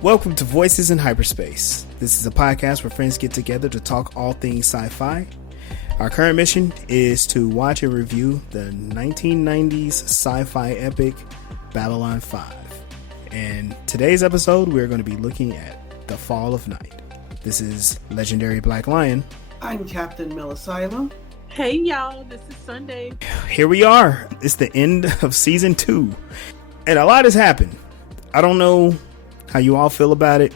Welcome to Voices in Hyperspace. This is a podcast where friends get together to talk all things sci-fi. Our current mission is to watch and review the 1990s sci-fi epic Babylon 5. And today's episode, we're going to be looking at The Fall of Night. This is Legendary Black Lion. I'm Captain Millisila. Hey y'all, this is Sunday. Here we are. It's the end of season 2. And a lot has happened. I don't know how you all feel about it,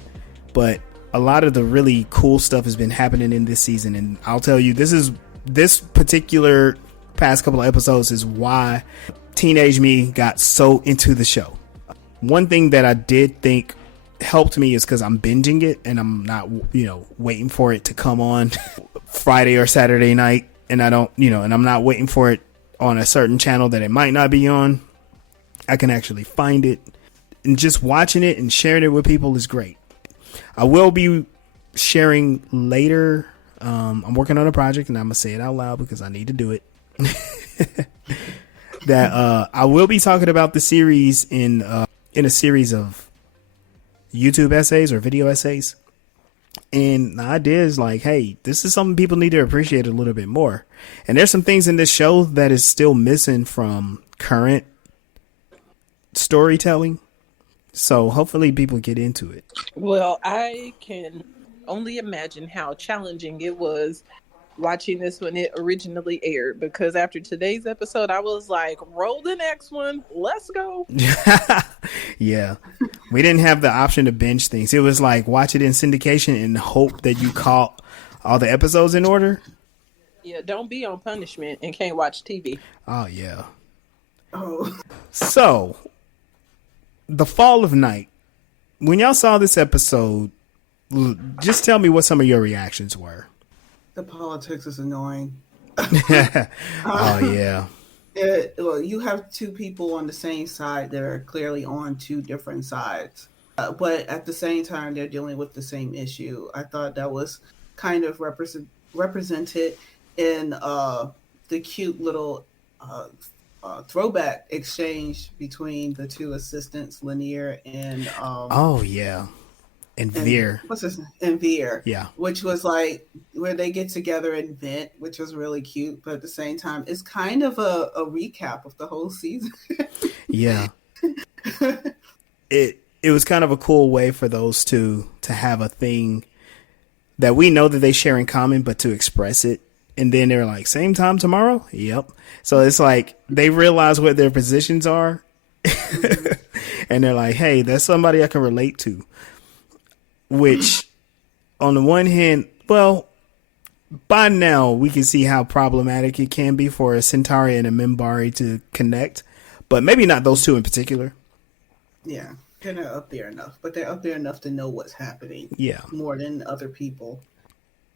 but a lot of the really cool stuff has been happening in this season. And I'll tell you, this particular past couple of episodes is why teenage me got so into the show. One thing that I did think helped me is because I'm binging it and I'm not, waiting for it to come on Friday or Saturday night. And I don't, and I'm not waiting for it on a certain channel that it might not be on. I can actually find it, and just watching it and sharing it with people is great. I will be sharing later. I'm working on a project and I'm gonna say it out loud because I need to do it. That I will be talking about the series in a series of YouTube essays or video essays. And the idea is like, hey, this is something people need to appreciate a little bit more. And there's some things in this show that is still missing from current storytelling. So hopefully people get into it. Well, I can only imagine how challenging it was watching this when it originally aired, because after today's episode, I was like, roll the next one. Let's go. Yeah. We didn't have the option to binge things. It was like watch it in syndication and hope that you caught all the episodes in order. Yeah, don't be on punishment and can't watch TV. Oh, yeah. Oh. So, The Fall of Night. When y'all saw this episode, just tell me what some of your reactions were. The politics is annoying. Oh, yeah. Well, you have two people on the same side that are clearly on two different sides. But at the same time, they're dealing with the same issue. I thought that was kind of represented in the cute little throwback exchange between the two assistants, Lanier and oh yeah, and Veer. What's his name? And Veer. Yeah, which was like where they get together and vent, which was really cute. But at the same time, it's kind of a recap of the whole season. Yeah, it was kind of a cool way for those two to have a thing that we know that they share in common, but to express it. And then they're like, same time tomorrow? Yep. So it's like they realize what their positions are. And they're like, hey, that's somebody I can relate to. Which, on the one hand, well, by now we can see how problematic it can be for a Centauri and a Minbari to connect. But maybe not those two in particular. Yeah, they're not up there enough. But they're up there enough to know what's happening. Yeah. More than other people.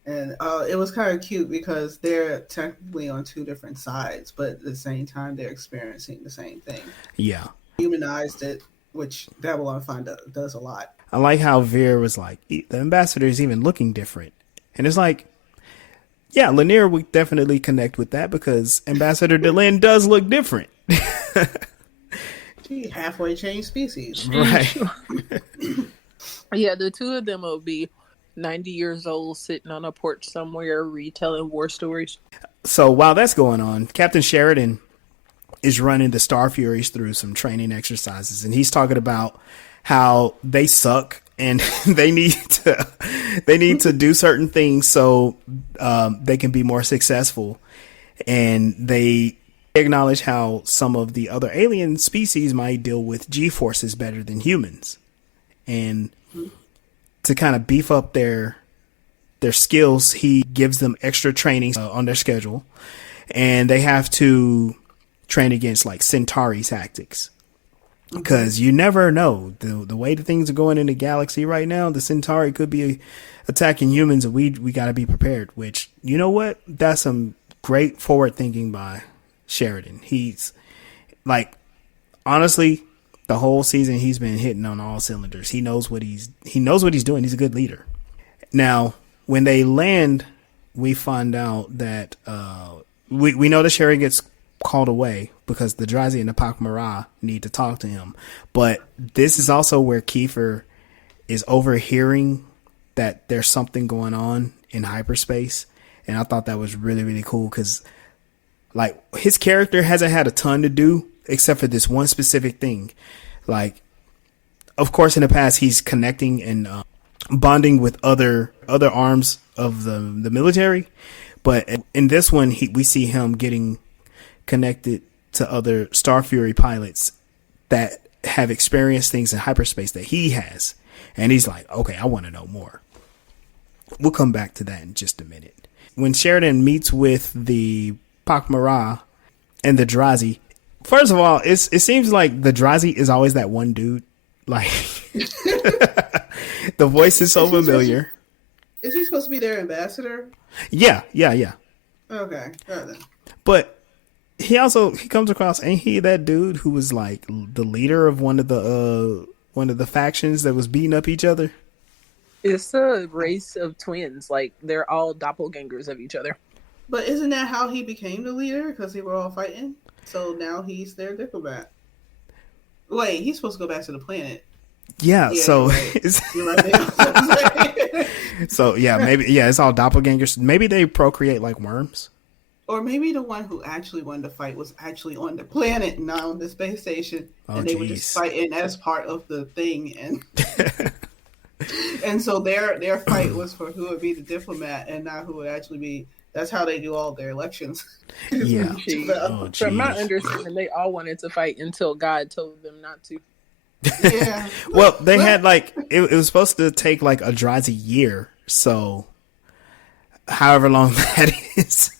And it was kind of cute because they're technically on two different sides, but at the same time, they're experiencing the same thing. Yeah. Humanized it, which Babylon 5 does a lot. I like how Veer was like, the ambassador is even looking different. And it's like, yeah, Lanier would definitely connect with that because Ambassador Delenn does look different. She halfway changed species. Right. Yeah, the two of them will be 90 years old sitting on a porch somewhere retelling war stories. So while that's going on, Captain Sheridan is running the Star Furies through some training exercises, and he's talking about how they suck and they need to do certain things so they can be more successful. And they acknowledge how some of the other alien species might deal with G-forces better than humans. And to kind of beef up their skills, he gives them extra training on their schedule, and they have to train against like Centauri tactics because you never know the way the things are going in the galaxy right now. The Centauri could be attacking humans, and we got to be prepared. Which, you know what, that's some great forward thinking by Sheridan. He's like, honestly, the whole season he's been hitting on all cylinders. He knows what he's doing. He's a good leader. Now, when they land, we find out that we know that Sheridan gets called away because the Drazi and the Pakmara need to talk to him. But this is also where Kiefer is overhearing that there's something going on in hyperspace. And I thought that was really, really cool because, like, his character hasn't had a ton to do except for this one specific thing. Like, of course, in the past, he's connecting and bonding with other arms of the military. But in this one, we see him getting connected to other Star Fury pilots that have experienced things in hyperspace that he has. And he's like, okay, I want to know more. We'll come back to that in just a minute. When Sheridan meets with the Pakmara and the Drazi, first of all, it seems like the Drazi is always that one dude. Like, the voice is so familiar. Is he supposed to be their ambassador? Yeah. Okay. But he comes across, ain't he that dude who was like the leader of one of the factions that was beating up each other? It's a race of twins. Like, they're all doppelgangers of each other. But isn't that how he became the leader? Because they were all fighting? So now he's their diplomat. Wait, he's supposed to go back to the planet. Yeah, so you're right. So yeah, maybe it's all doppelgangers. Maybe they procreate like worms. Or maybe the one who actually wanted to fight was actually on the planet, not on the space station, and they were just fighting as part of the thing, and and so their fight was for who would be the diplomat and not who would actually be. That's how they do all their elections. Yeah. From my understanding, they all wanted to fight until God told them not to. Yeah. Well, they had like it was supposed to take like a Drazi year, so however long that is.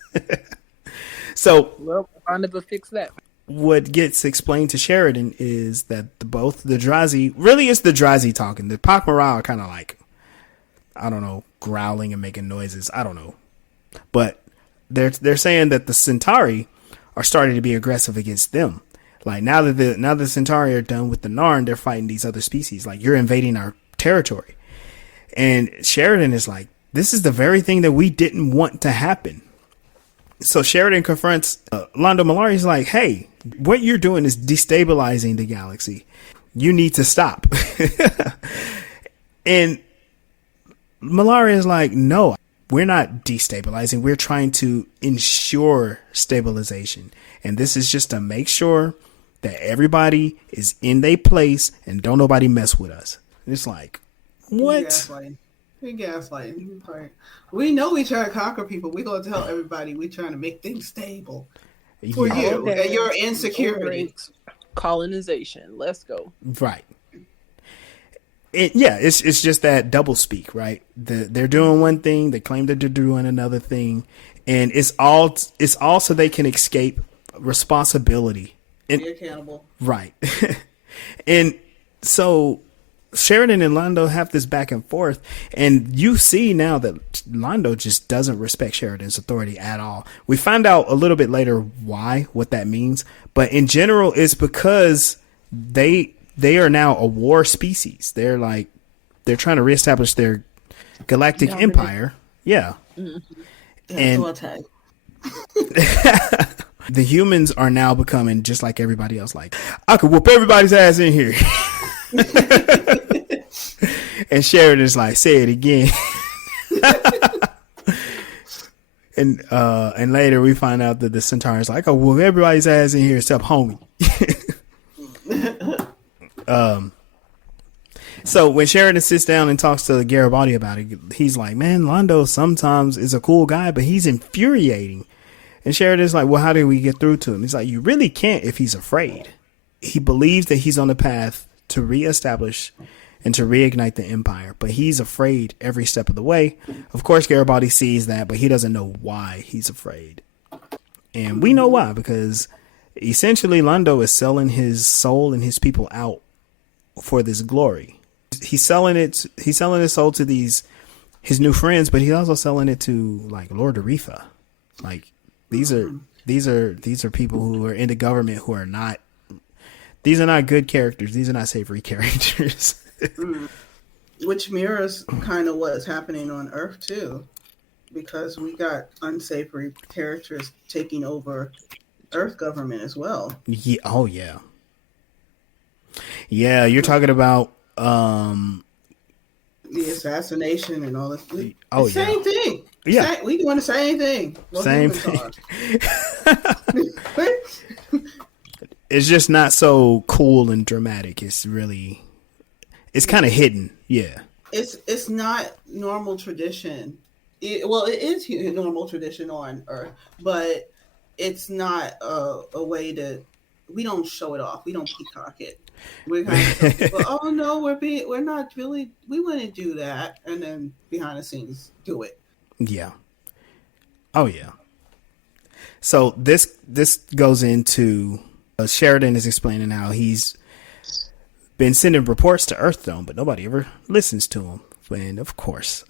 So well, Ivanova fix that. What gets explained to Sheridan is that both the Drazi, really it's the Drazi talking. The Pakmara are kind of like, I don't know, growling and making noises. I don't know. But they're saying that the Centauri are starting to be aggressive against them. Like now that the Centauri are done with the Narn, they're fighting these other species. Like, you're invading our territory. And Sheridan is like, this is the very thing that we didn't want to happen. So Sheridan confronts Londo Mollari. He's like, hey, what you're doing is destabilizing the galaxy. You need to stop. And Mollari is like, no, we're not destabilizing. We're trying to ensure stabilization. And this is just to make sure that everybody is in their place and don't nobody mess with us. And it's like, what? He gaslighting. Like, we know we try to conquer people. We gonna tell everybody we trying to make things stable for you and your insecurity. Colonization. Let's go. Right. It's just that double speak, right? They're doing one thing, they claim that they're doing another thing, and it's all so they can escape responsibility and be accountable. Right. And so Sheridan and Londo have this back and forth, and you see now that Londo just doesn't respect Sheridan's authority at all. We find out a little bit later what that means, but in general, it's because they are now a war species. They're trying to reestablish their galactic empire. Yeah. Mm-hmm. And the humans are now becoming just like everybody else. Like, I could whoop everybody's ass in here. And Sheridan's like, say it again. And later we find out that the Centauri's like, I could whoop everybody's ass in here except homie. So when Sheridan sits down and talks to Garibaldi about it, he's like, man, Londo sometimes is a cool guy, but he's infuriating. And Sheridan's like, well, how do we get through to him? He's like, you really can't if he's afraid. He believes that he's on the path to reestablish and to reignite the empire, but he's afraid every step of the way. Of course, Garibaldi sees that, but he doesn't know why he's afraid. And we know why, because essentially Londo is selling his soul and his people out for this glory. He's selling his soul to his new friends, but he's also selling it to like Lord Aretha. Like, these are people who are in the government who are not. These are not good characters. These are not savory characters. Which mirrors kind of what's happening on Earth too, because we got unsavory characters taking over Earth government as well. Yeah. Oh yeah. Yeah, you're talking about the assassination and all this. Oh, Same thing. Yeah. We doing the same thing. Well, Same thing. It's just not so cool and dramatic. It's kind of hidden. Yeah. It's not normal tradition. It is normal tradition on Earth, but it's not a way to. We don't show it off. We don't peacock it. We're kind of oh no, we're not really. We wouldn't do that, and then behind the scenes do it. Yeah. Oh yeah. So this goes into Sheridan is explaining how he's been sending reports to Earthdome, but nobody ever listens to him. And of course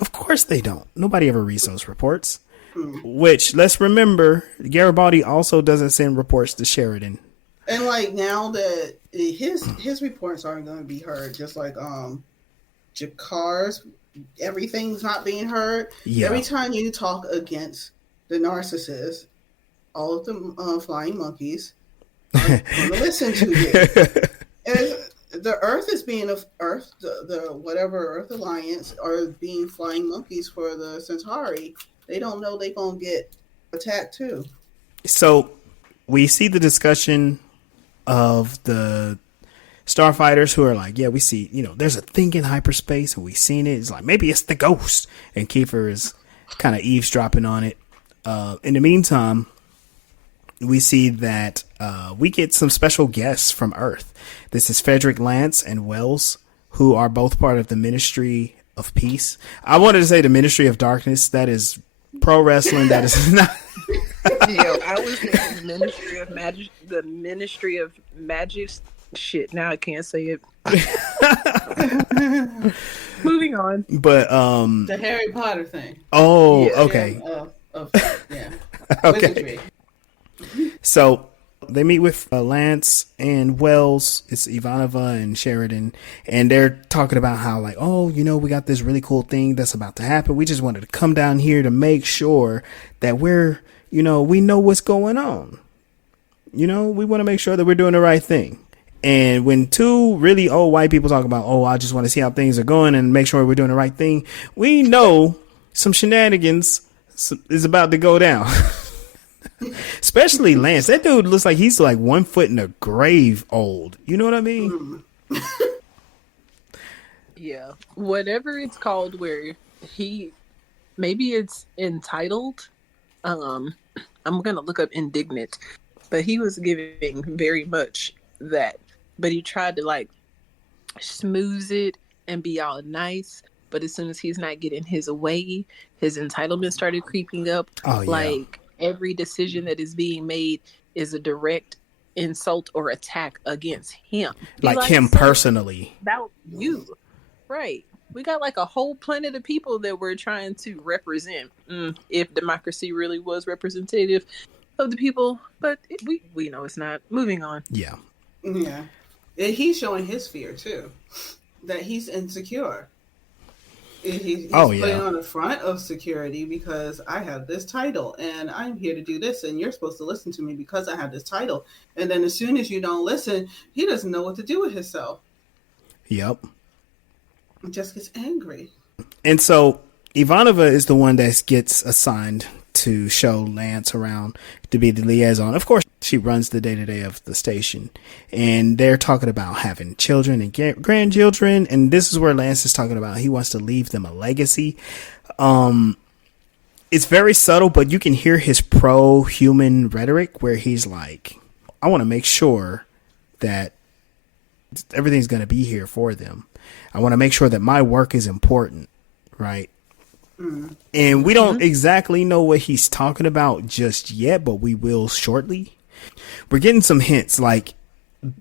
they don't. Nobody ever reads those reports. Which, let's remember, Garibaldi also doesn't send reports to Sheridan. And like now that his reports aren't going to be heard, just like Jakar's, everything's not being heard. Yeah. Every time you talk against the narcissist, all of the flying monkeys are going to listen to you. And the Earth is being the whatever Earth Alliance are being flying monkeys for the Centauri. They don't know they're going to get attacked too. So we see the discussion of the starfighters who are like, yeah, we see, there's a thing in hyperspace and we've seen it. It's like, maybe it's the ghost. And Kiefer is kind of eavesdropping on it. In the meantime, we see that we get some special guests from Earth. This is Frederick Lance and Wells, who are both part of the Ministry of Peace. I wanted to say the Ministry of Darkness. That is pro wrestling. That is not. I was thinking the Ministry of Magic. Shit, now I can't say it. Moving on. But the Harry Potter thing. Oh, yeah, okay. Yeah. Okay. Wizardry. So they meet with Lance and Wells. It's Ivanova and Sheridan, and they're talking about how, like, oh, we got this really cool thing that's about to happen. We just wanted to come down here to make sure that we're, we know what's going on. We want to make sure that we're doing the right thing. And when two really old white people talk about, oh, I just want to see how things are going and make sure we're doing the right thing, we know some shenanigans is about to go down. Especially Lance. That dude looks like he's like 1 foot in a grave old. You know what I mean? Yeah. Whatever it's called where maybe it's entitled. I'm going to look up indignant, but he was giving very much that, but he tried to like smooth it and be all nice. But as soon as he's not getting his way, his entitlement started creeping up. Oh, yeah. Like, every decision that is being made is a direct insult or attack against him. Like him personally. About you. Right. We got like a whole planet of people that we're trying to represent. If democracy really was representative of the people. But we know it's not. Moving on. Yeah. Yeah. And he's showing his fear too. That he's insecure. He's putting on the front of security because I have this title and I'm here to do this and you're supposed to listen to me because I have this title. And then as soon as you don't listen, he doesn't know what to do with himself. Yep. He just gets angry. And so Ivanova is the one that gets assigned to show Lance around, to be the liaison. Of course, she runs the day-to-day of the station. And they're talking about having children and grandchildren. And this is where Lance is talking about he wants to leave them a legacy. It's very subtle, but you can hear his pro-human rhetoric where he's like, I want to make sure that everything's going to be here for them. I want to make sure that my work is important, right? And we don't exactly know what he's talking about just yet, but we will shortly. We're getting some hints, like,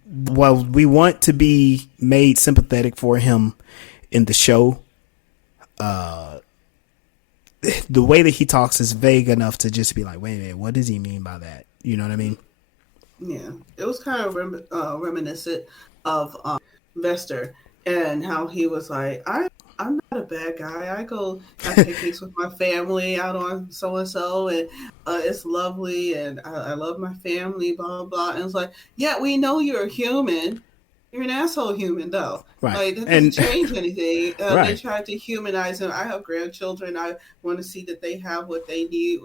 while we want to be made sympathetic for him in the show, the way that he talks is vague enough to just be like, wait a minute, what does he mean by that? You know what I mean? Yeah, it was kind of reminiscent of Vester and how he was like, I'm not a bad guy. I go have picnics with my family out on so-and-so, and it's lovely, and I love my family, blah, blah, blah. And it's like, yeah, we know you're a human. you're an asshole human, though. Right. Like, that doesn't change anything. Right. They tried to humanize him. I have grandchildren. I want to see that they have what they need,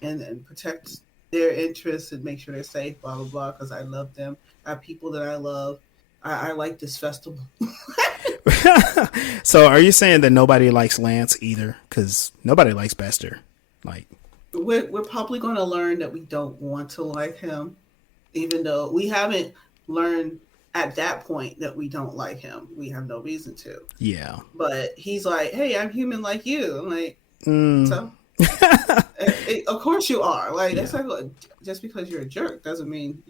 and protect their interests and make sure they're safe, blah, blah, blah, because I love them. I have people that I love. I like this festival. So are you saying that nobody likes Lance either? Because nobody likes Bester. Like, we're probably going to learn that we don't want to like him, even though we haven't learned at that point that we don't like him. We have no reason to. Yeah. But he's like, hey, I'm human like you. I'm like, so? Of course you are. Like, that's like, just because you're a jerk doesn't mean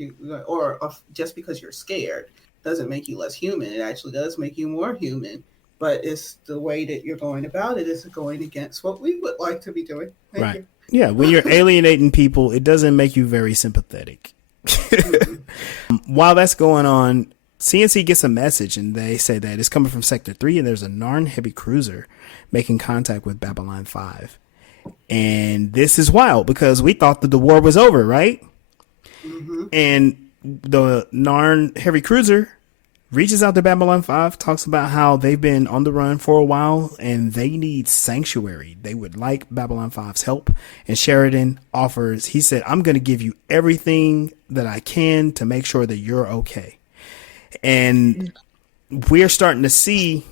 or just because you're scared doesn't make you less human. It actually does make you more human. But it's the way that you're going about it is going against what we would like to be doing. Thank you. Yeah, when you're alienating people, it doesn't make you very sympathetic. While that's going on, CNC gets a message, and they say that it's coming from Sector 3, and there's a Narn heavy cruiser making contact with Babylon 5. And this is wild, because we thought that the war was over, right? Mm-hmm. And the Narn heavy cruiser reaches out to Babylon 5, talks about how they've been on the run for a while, and they need sanctuary. They would like Babylon 5's help. And Sheridan offers, he said, I'm going to give you everything that I can to make sure that you're okay. And we're starting to see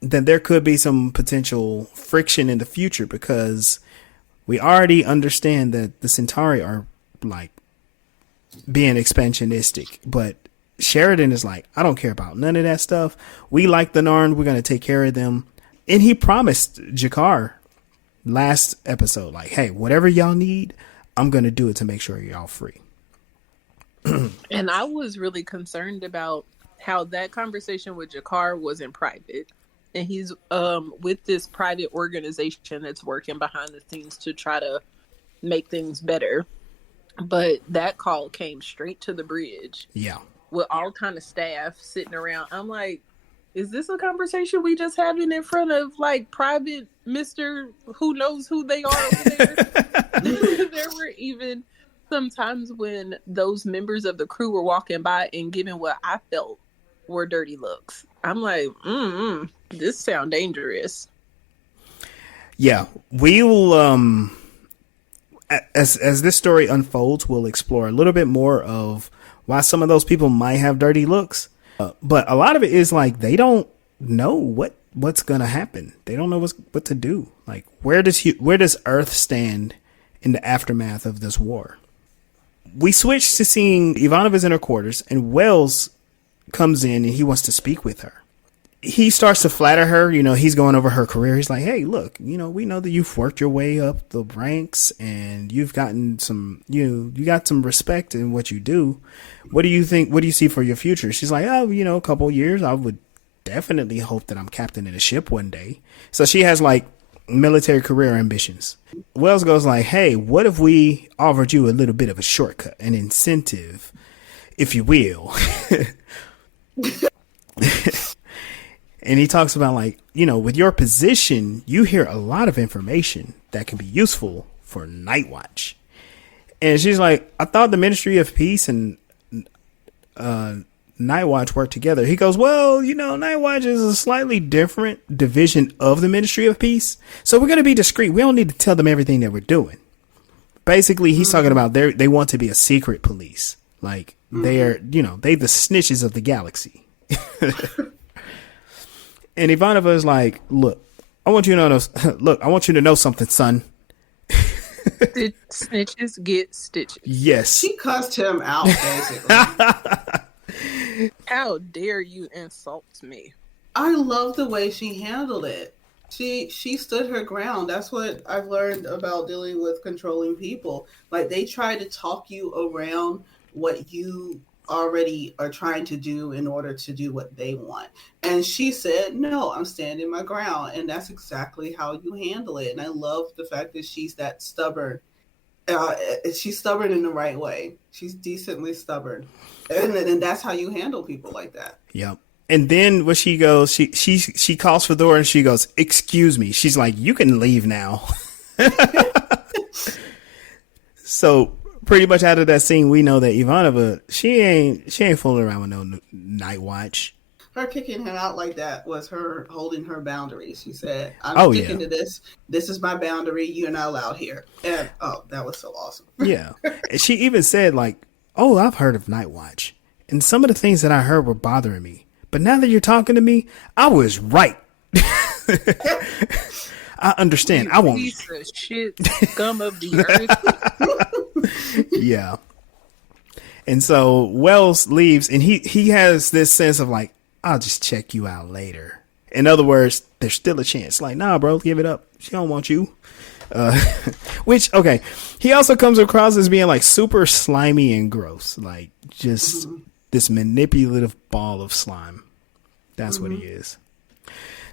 that there could be some potential friction in the future, because we already understand that the Centauri are like being expansionistic, but Sheridan is like, I don't care about none of that stuff. We like the Narn. We're going to take care of them. And he promised Jakar last episode, like, hey, whatever y'all need, I'm going to do it to make sure y'all free. And I was really concerned about how that conversation with Jakar was in private. And he's with this private organization that's working behind the scenes to try to make things better. But that call came straight to the bridge. Yeah. With all kind of staff sitting around. I'm like, is this a conversation we just having in front of like private Mr. who knows who they are over there? There were even some times when those members of the crew were walking by and giving what I felt were dirty looks. I'm like, this sound dangerous. Yeah, we will. As this story unfolds, we'll explore a little bit more of why some of those people might have dirty looks. But a lot of it is like they don't know what's gonna happen. They don't know what to do. Like, where does Earth stand in the aftermath of this war? We switch to seeing Ivanova's in her quarters, and Wells comes in and he wants to speak with her. He starts to flatter her. You know, he's going over her career. He's like, hey, look, you know, we know that you've worked your way up the ranks and you've gotten some, you got some respect in what you do. What do you think? What do you see for your future? She's like, oh, you know, a couple years. I would definitely hope that I'm captain in a ship one day. So she has like military career ambitions. Wells goes like, hey, what if we offered you a little bit of a shortcut, an incentive, if you will? And he talks about, like, you know, with your position, you hear a lot of information that can be useful for Nightwatch. And she's like, I thought the Ministry of Peace and Nightwatch work together. He goes, well, you know, Nightwatch is a slightly different division of the Ministry of Peace. So we're going to be discreet. We don't need to tell them everything that we're doing. Basically, he's talking about they want to be a secret police. Like, they're, you know, they the snitches of the galaxy. And Ivanova is like, look, I want you to know something, son. Snitches get stitches. Yes. She cussed him out, basically. How dare you insult me? I love the way she handled it. She stood her ground. That's what I've learned about dealing with controlling people. Like, they try to talk you around what you already are trying to do in order to do what they want. And she said, no, I'm standing my ground. And that's exactly how you handle it. And I love the fact that she's that stubborn. She's stubborn in the right way. She's decently stubborn. And that's how you handle people like that. Yep. And then when she goes, she calls for the door and she goes, excuse me. She's like, you can leave now. So pretty much out of that scene, we know that Ivanova, she ain't fooling around with no Nightwatch. Her kicking him out like that was her holding her boundaries. She said, I'm sticking to this. This is my boundary. You're not allowed here. And that was so awesome. Yeah. And she even said, like, oh, I've heard of Nightwatch. And some of the things that I heard were bothering me. But now that you're talking to me, I was right. I understand. I won't. Piece of shit, scum of the earth. Yeah. And so Wells leaves, and he has this sense of like, I'll just check you out later. In other words, there's still a chance. Like, nah, bro, give it up. She don't want you. Which, okay. He also comes across as being like super slimy and gross. Like just this manipulative ball of slime. That's what he is.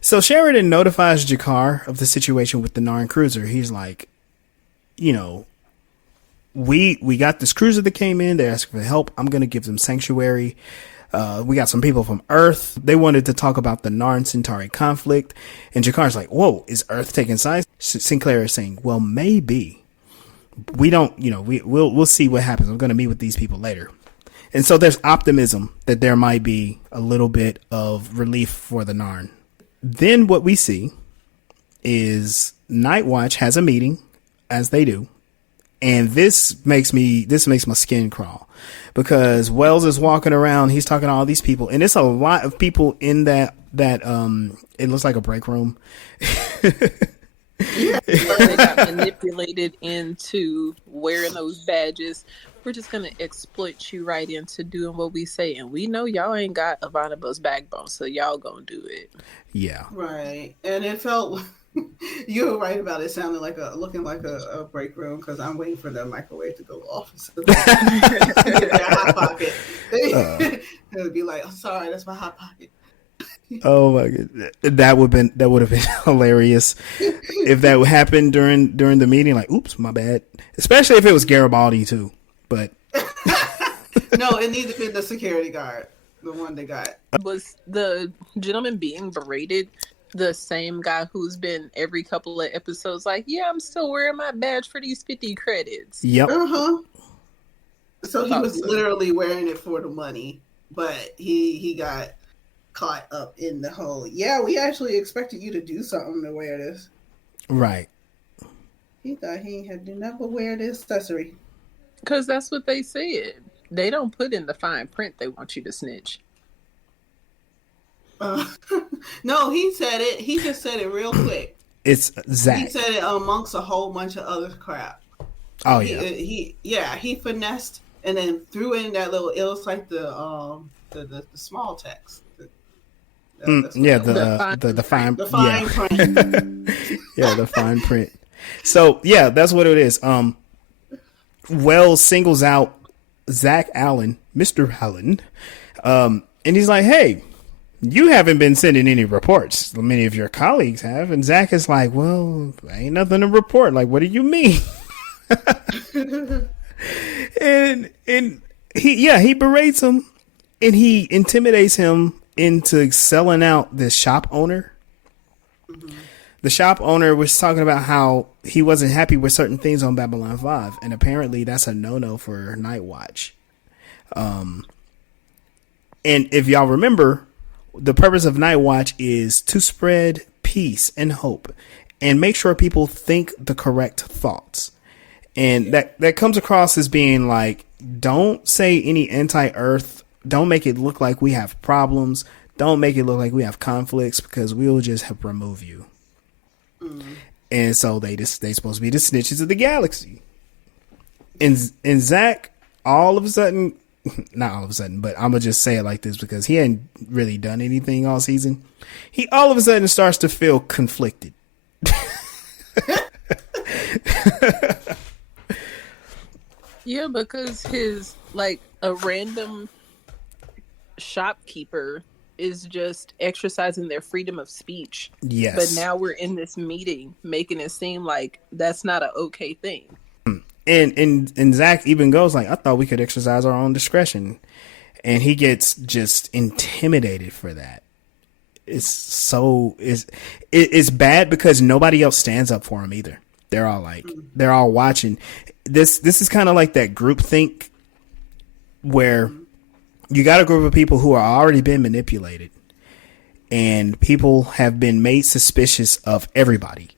So Sheridan notifies Jakar of the situation with the Narn cruiser. He's like, you know, we got this cruiser that came in. They're asking for help. I'm going to give them sanctuary. We got some people from Earth. They wanted to talk about the Narn Centauri conflict. And Jakar's like, whoa, is Earth taking sides? Sinclair is saying, well, maybe. We don't, you know, we'll see what happens. I'm going to meet with these people later. And so there's optimism that there might be a little bit of relief for the Narn. Then what we see is Nightwatch has a meeting, as they do. And this makes my skin crawl because Wells is walking around. He's talking to all these people, and it's a lot of people in that it looks like a break room. They got manipulated into wearing those badges. We're just gonna exploit you right into doing what we say, and we know y'all ain't got Ivanova's backbone, so y'all gonna do it. Yeah, right. And it felt you were right about it sounding like looking like a break room because I'm waiting for the microwave to go off. So their hot pocket. It would be like, oh, sorry, that's my hot pocket. Oh my god, that would have been hilarious if that happened during the meeting. Like, oops, my bad. Especially if it was Garibaldi too. But no, it needed to be the security guard, the one they got. Was the gentleman being berated the same guy who's been every couple of episodes like, yeah, I'm still wearing my badge for these 50 credits? Yep. So he was literally wearing it for the money, but he got caught up in the whole, yeah, we actually expected you to do something to wear this. Right. He thought he had to never wear this accessory. Because that's what they said. They don't put in the fine print they want you to snitch. No, he said it. He just said it real quick. It's Zach. He said it amongst a whole bunch of other crap. Oh yeah. He finessed and then threw in that little. It was like the small text. The fine print. Yeah, the fine print. So yeah, that's what it is. Wells singles out Zach Allen, Mr. Allen, and he's like, hey, you haven't been sending any reports. Many of your colleagues have. And Zach is like, well, ain't nothing to report. Like, what do you mean? and he berates him and he intimidates him into selling out this shop owner. Mm-hmm. The shop owner was talking about how he wasn't happy with certain things on Babylon 5. And apparently that's a no-no for Nightwatch. And if y'all remember, the purpose of Nightwatch is to spread peace and hope and make sure people think the correct thoughts. And that comes across as being like, don't say any anti-Earth. Don't make it look like we have problems. Don't make it look like we have conflicts because we'll just remove you. Mm-hmm. And so they supposed to be the snitches of the galaxy. And Zach, all of a sudden, not all of a sudden, but I'm going to just say it like this because he hadn't really done anything all season. He all of a sudden starts to feel conflicted. Yeah, because his, like, a random shopkeeper is just exercising their freedom of speech. Yes. But now we're in this meeting making it seem like that's not an okay thing. And Zach even goes like, I thought we could exercise our own discretion. And he gets just intimidated for that. It's bad because nobody else stands up for him either. They're all watching. this is kind of like that group think where you got a group of people who are already been manipulated, and people have been made suspicious of everybody.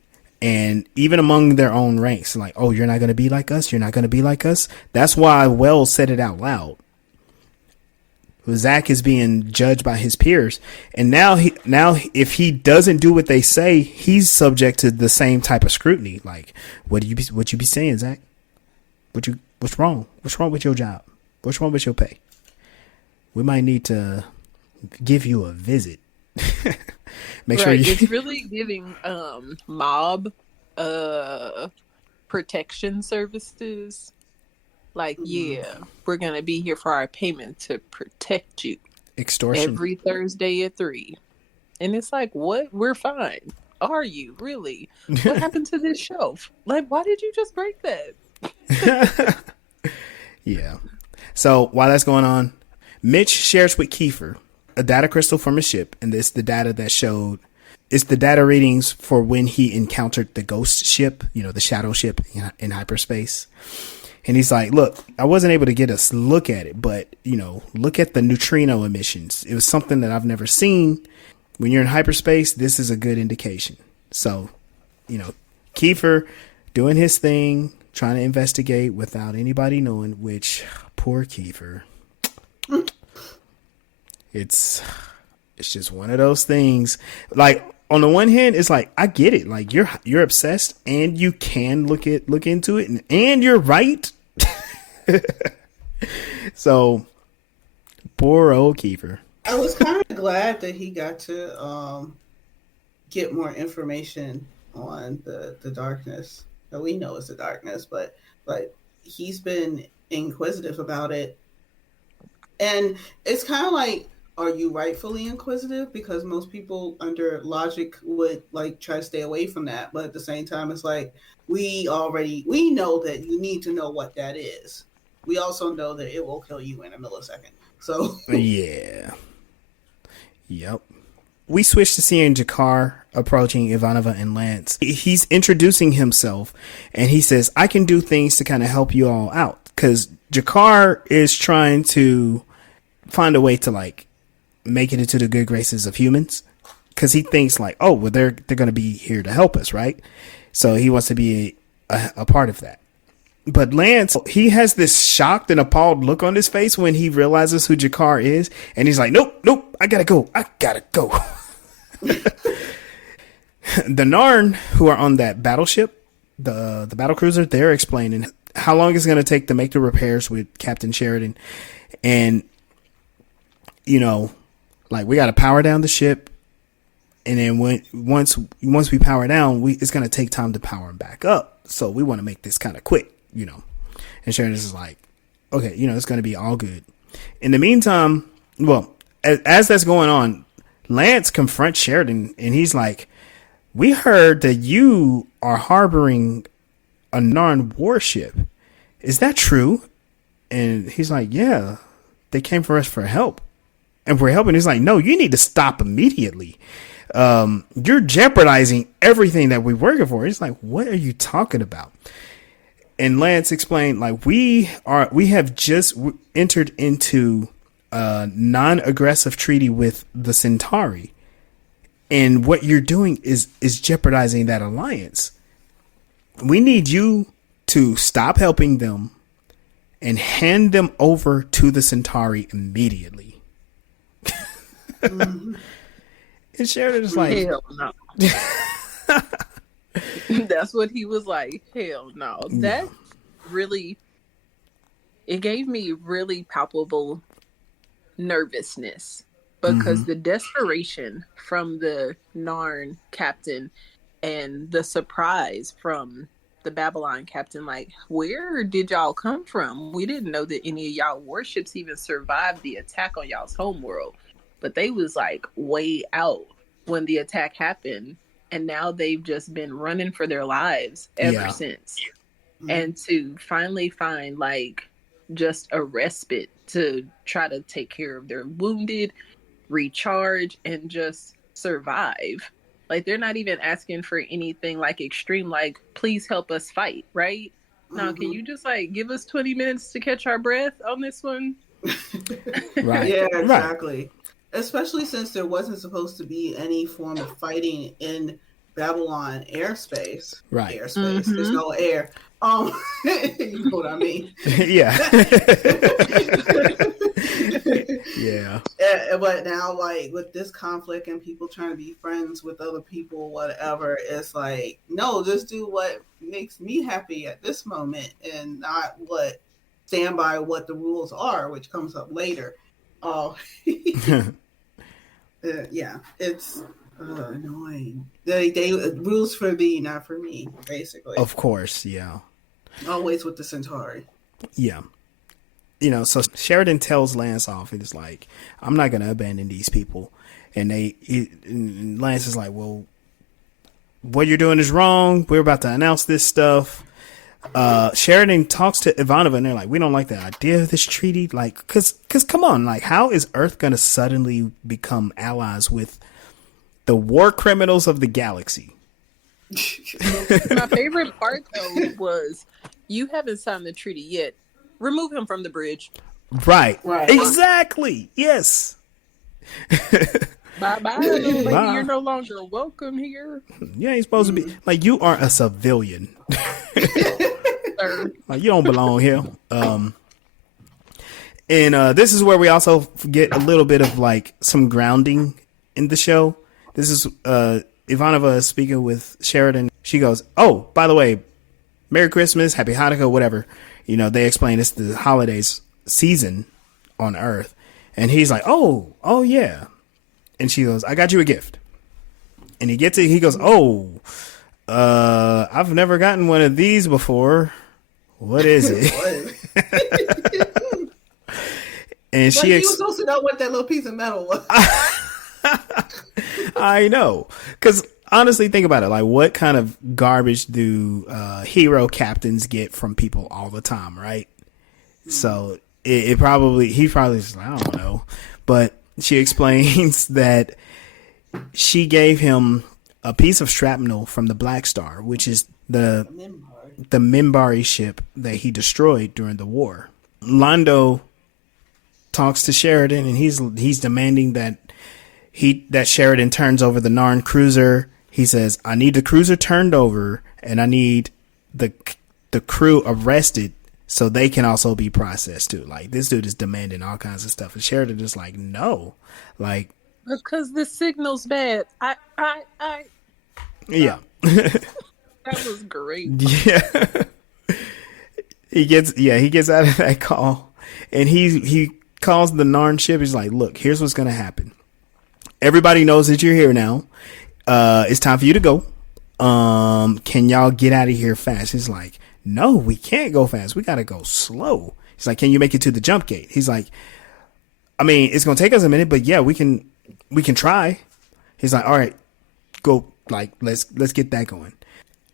And even among their own ranks, like, oh, you're not going to be like us. You're not going to be like us. That's why Wells said it out loud. Zach is being judged by his peers. And now if he doesn't do what they say, he's subject to the same type of scrutiny. Like, what you be saying, Zach? What's wrong? What's wrong with your job? What's wrong with your pay? We might need to give you a visit. Make sure you. It's really giving mob protection services. Like, yeah, we're gonna be here for our payment to protect you. Extortion every Thursday at 3. And it's like, what? We're fine. Are you really? What happened to this shelf? Like, why did you just break that? Yeah. So while that's going on, Mitch shares with Kiefer a data crystal from a ship, and it's the data that showed. It's the data readings for when he encountered the ghost ship, the shadow ship in hyperspace. And he's like, look, I wasn't able to get a look at it, but, look at the neutrino emissions. It was something that I've never seen. When you're in hyperspace, this is a good indication. So, Kiefer doing his thing, trying to investigate without anybody knowing, which, poor Kiefer. It's just one of those things. Like, on the one hand, it's like, I get it. Like, you're obsessed, and you can look into it, and you're right. So, poor old Kiefer. I was kind of glad that he got to get more information on the darkness. Now, we know it's the darkness, but he's been inquisitive about it. And it's kind of like, are you rightfully inquisitive? Because most people under logic would try to stay away from that. But at the same time, it's like, we know that you need to know what that is. We also know that it will kill you in a millisecond. So yeah. Yep. We switch to seeing Jakar approaching Ivanova and Lance. He's introducing himself, and he says, I can do things to kind of help you all out. Because Jakar is trying to find a way to make it into the good graces of humans, because he thinks oh, well, they're going to be here to help us, right? So he wants to be a part of that. But Lance, he has this shocked and appalled look on his face when he realizes who Jakar is, and he's like, nope, I gotta go. The Narn, who are on that battleship, the battle cruiser, they're explaining how long it's going to take to make the repairs with Captain Sheridan, and we got to power down the ship, and then once we power down, it's going to take time to power them back up. So we want to make this kind of quick, And Sheridan is like, okay, it's going to be all good. In the meantime, well, as that's going on, Lance confronts Sheridan, and he's like, we heard that you are harboring a Narn warship. Is that true? And he's like, yeah, they came for us for help. And we're helping. He's like, no, you need to stop immediately. You're jeopardizing everything that we're working for. He's like, what are you talking about? And Lance explained, we have just entered into a non-aggressive treaty with the Centauri. And what you're doing is jeopardizing that alliance. We need you to stop helping them and hand them over to the Centauri immediately. Mm-hmm. And Sheridan is like, hell no. That's what he was like. Hell no. That really, it gave me really palpable nervousness, because the desperation from the Narn captain and the surprise from the Babylon captain, where did y'all come from? We didn't know that any of y'all warships even survived the attack on y'all's homeworld. But they was way out when the attack happened, and now they've just been running for their lives ever since. Mm-hmm. And to finally find just a respite to try to take care of their wounded, recharge, and just survive. They're not even asking for anything extreme, please help us fight, right? Now, can you just like give us 20 minutes to catch our breath on this one? Right. Yeah, Right. exactly. Especially since there wasn't supposed to be any form of fighting in Babylon airspace. Right. Airspace. There's no air. You know what I mean? Yeah. Yeah. But now, like, with this conflict and people trying to be friends with other people, whatever, it's like, no, just do what makes me happy at this moment and not stand by what the rules are, which comes up later. Yeah, it's annoying. They rules for thee, not for me, basically. Of course, yeah. Always with the Centauri. Yeah. You know, so Sheridan tells Lance off. He's like, I'm not going to abandon these people. And and Lance is like, well, what you're doing is wrong. We're about to announce this stuff. Sheridan talks to Ivanova and they're like, we don't like the idea of this treaty. Like, cause come on, like, how is Earth going to suddenly become allies with the war criminals of the galaxy? My favorite part, though, was you haven't signed the treaty yet. Remove him from the bridge. Right. Exactly. Yes. Bye-bye, little lady. Bye. You're no longer welcome here. You ain't supposed to be. Like, you are a civilian. Like, you don't belong here. And this is where we also get a little bit of, like, some grounding in the show. This is Ivanova speaking with Sheridan. She goes, oh, by the way, Merry Christmas, Happy Hanukkah, whatever. You know, they explain it's the holidays season on Earth. And he's like, oh, yeah. And she goes, I got you a gift. And he gets it. He goes, oh, I've never gotten one of these before. What is it? And she was supposed to know what that little piece of metal was. I know. Because honestly, think about it. Like, what kind of garbage do hero captains get from people all the time, right? So he probably just, I don't know. But she explains that she gave him a piece of shrapnel from the Black Star, which is the Minbari ship that he destroyed during the war. Londo talks to Sheridan, and he's demanding that Sheridan turns over the Narn cruiser. He says, I need the cruiser turned over, and I need the crew arrested so they can also be processed too. Like, this dude is demanding all kinds of stuff, and Sheridan is like, no, like, because the signal's bad. Yeah. That was great. Yeah. He gets out of that call, and he calls the Narn ship. He's like, look, here's what's gonna happen. Everybody knows that you're here now. It's time for you to go. Can y'all get out of here fast? He's like, no, we can't go fast. We gotta go slow. He's like, can you make it to the jump gate? He's like, I mean, it's gonna take us a minute, but yeah, we can try. He's like, all right, go. Like, let's get that going.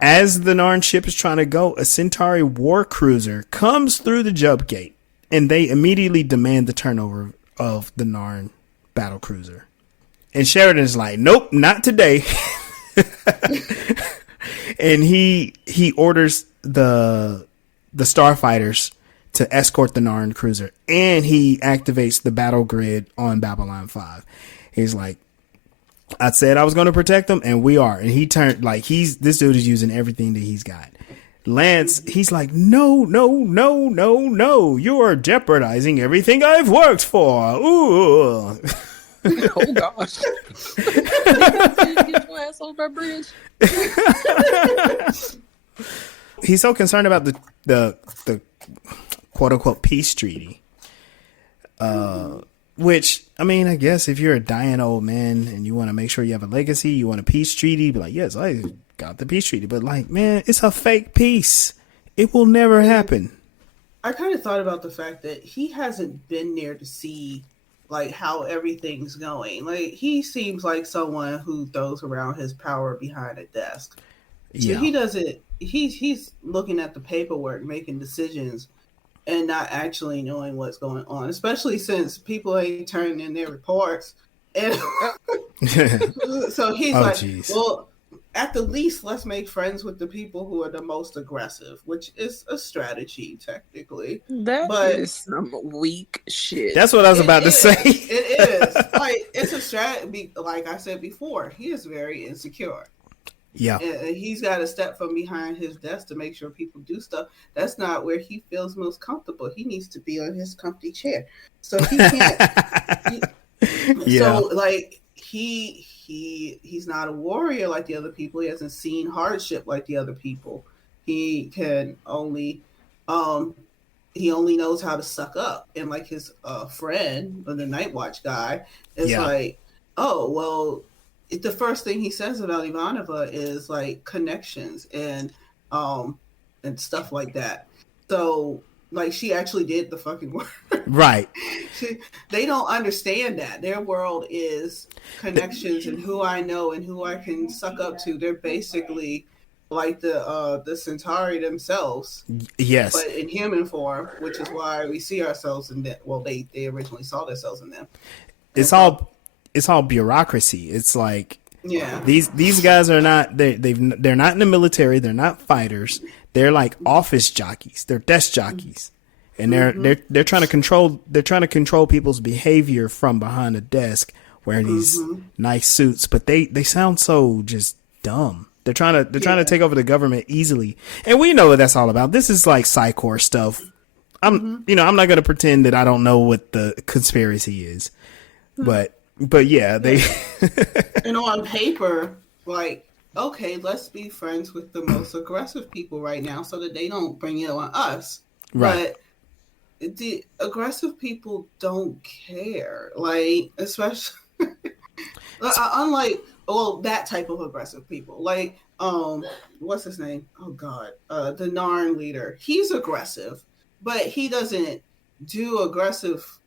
As the Narn ship is trying to go, a Centauri war cruiser comes through the jump gate, and they immediately demand the turnover of the Narn battle cruiser. And Sheridan's like, nope, not today. And he orders the starfighters to escort the Narn cruiser, and he activates the battle grid on Babylon 5. He's like, I said I was going to protect them, and we are. And he turned, like, this dude is using everything that he's got. Lance, he's like, no, you are jeopardizing everything I've worked for. Ooh. Oh gosh. Get your ass on my bridge. He's so concerned about the quote unquote peace treaty. Which, I mean, I guess if you're a dying old man and you want to make sure you have a legacy, you want a peace treaty, be like, yes, I got the peace treaty. But like, man, it's a fake peace. It will never happen. I kind of thought about the fact that he hasn't been there to see like how everything's going. Like, he seems like someone who throws around his power behind a desk. So yeah. he doesn't, he's looking at the paperwork, making decisions, and not actually knowing what's going on, especially since people ain't turning in their reports. And so he's like, geez. Well, at the least, let's make friends with the people who are the most aggressive, which is a strategy technically. That But is some weak shit. That's what I was about to say. It is. Like, it's a strategy. Like I said before, he is very insecure. Yeah. And he's got to step from behind his desk to make sure people do stuff. That's not where he feels most comfortable. He needs to be on his comfy chair. So he can't. Yeah. So, like, he's not a warrior like the other people. He hasn't seen hardship like the other people. He can only he only knows how to suck up. And like his friend, or the Nightwatch guy, is like, oh well, the first thing he says about Ivanova is like connections and stuff like that. So like, she actually did the fucking work. Right. They don't understand that. Their world is connections and who I know and who I can suck up to. They're basically like the Centauri themselves. Yes. But in human form, which is why we see ourselves in them. Well, they originally saw themselves in them. It's all bureaucracy. It's like, yeah, these guys are not, they're not in the military. They're not fighters. They're like office jockeys. They're desk jockeys, and they're trying to control people's behavior from behind a desk wearing these nice suits. But they sound so just dumb. They're trying to take over the government easily, and we know what that's all about. This is like Psychor stuff. I'm not going to pretend that I don't know what the conspiracy is, but yeah, they. And on paper, like, okay, let's be friends with the most aggressive people right now so that they don't bring it on us. Right. But the aggressive people don't care. Like, especially unlike, well, that type of aggressive people. Like, what's his name? Oh God. The Narn leader. He's aggressive, but he doesn't do aggressive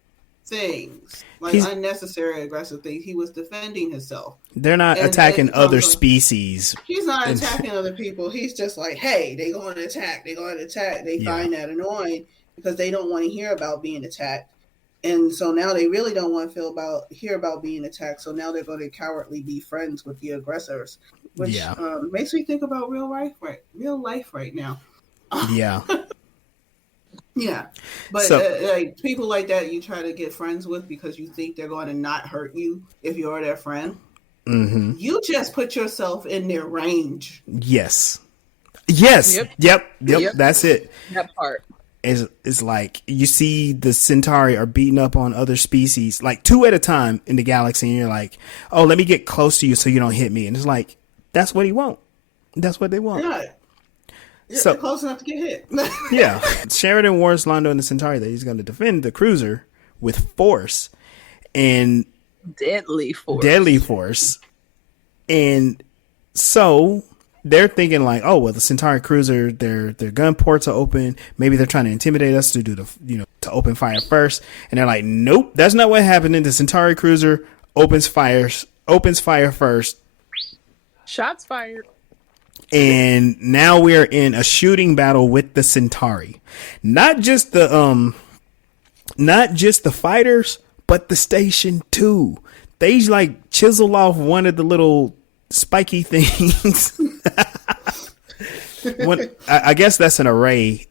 things, like unnecessary aggressive things. He was defending himself. They're not attacking other species. He's not attacking other people. He's just like, hey, they're going to attack. They're going to attack. They find that annoying because they don't want to hear about being attacked. And so now they really don't want to hear about being attacked. So now they're going to cowardly be friends with the aggressors, which makes me think about real life right now. Yeah. Yeah, but like people like that, you try to get friends with because you think they're going to not hurt you if you're their friend. Mm-hmm. You just put yourself in their range. Yes. Yep. That's it. That part is like, you see the Centauri are beating up on other species, like 2 at a time in the galaxy, and you're like, oh, let me get close to you so you don't hit me. And it's like, that's what he want. That's what they want. Yeah. Yeah, so close enough to get hit. Yeah. Sheridan warns Londo and the Centauri that he's going to defend the cruiser with force and deadly force. And so they're thinking like, oh, well, the Centauri cruiser, their gun ports are open. Maybe they're trying to intimidate us to do to open fire first. And they're like, nope, that's not what happened. The Centauri cruiser opens fire first. Shots fired. And now we're in a shooting battle with the Centauri. Not just the fighters, but the station too. They like chisel off one of the little spiky things. I guess that's an array.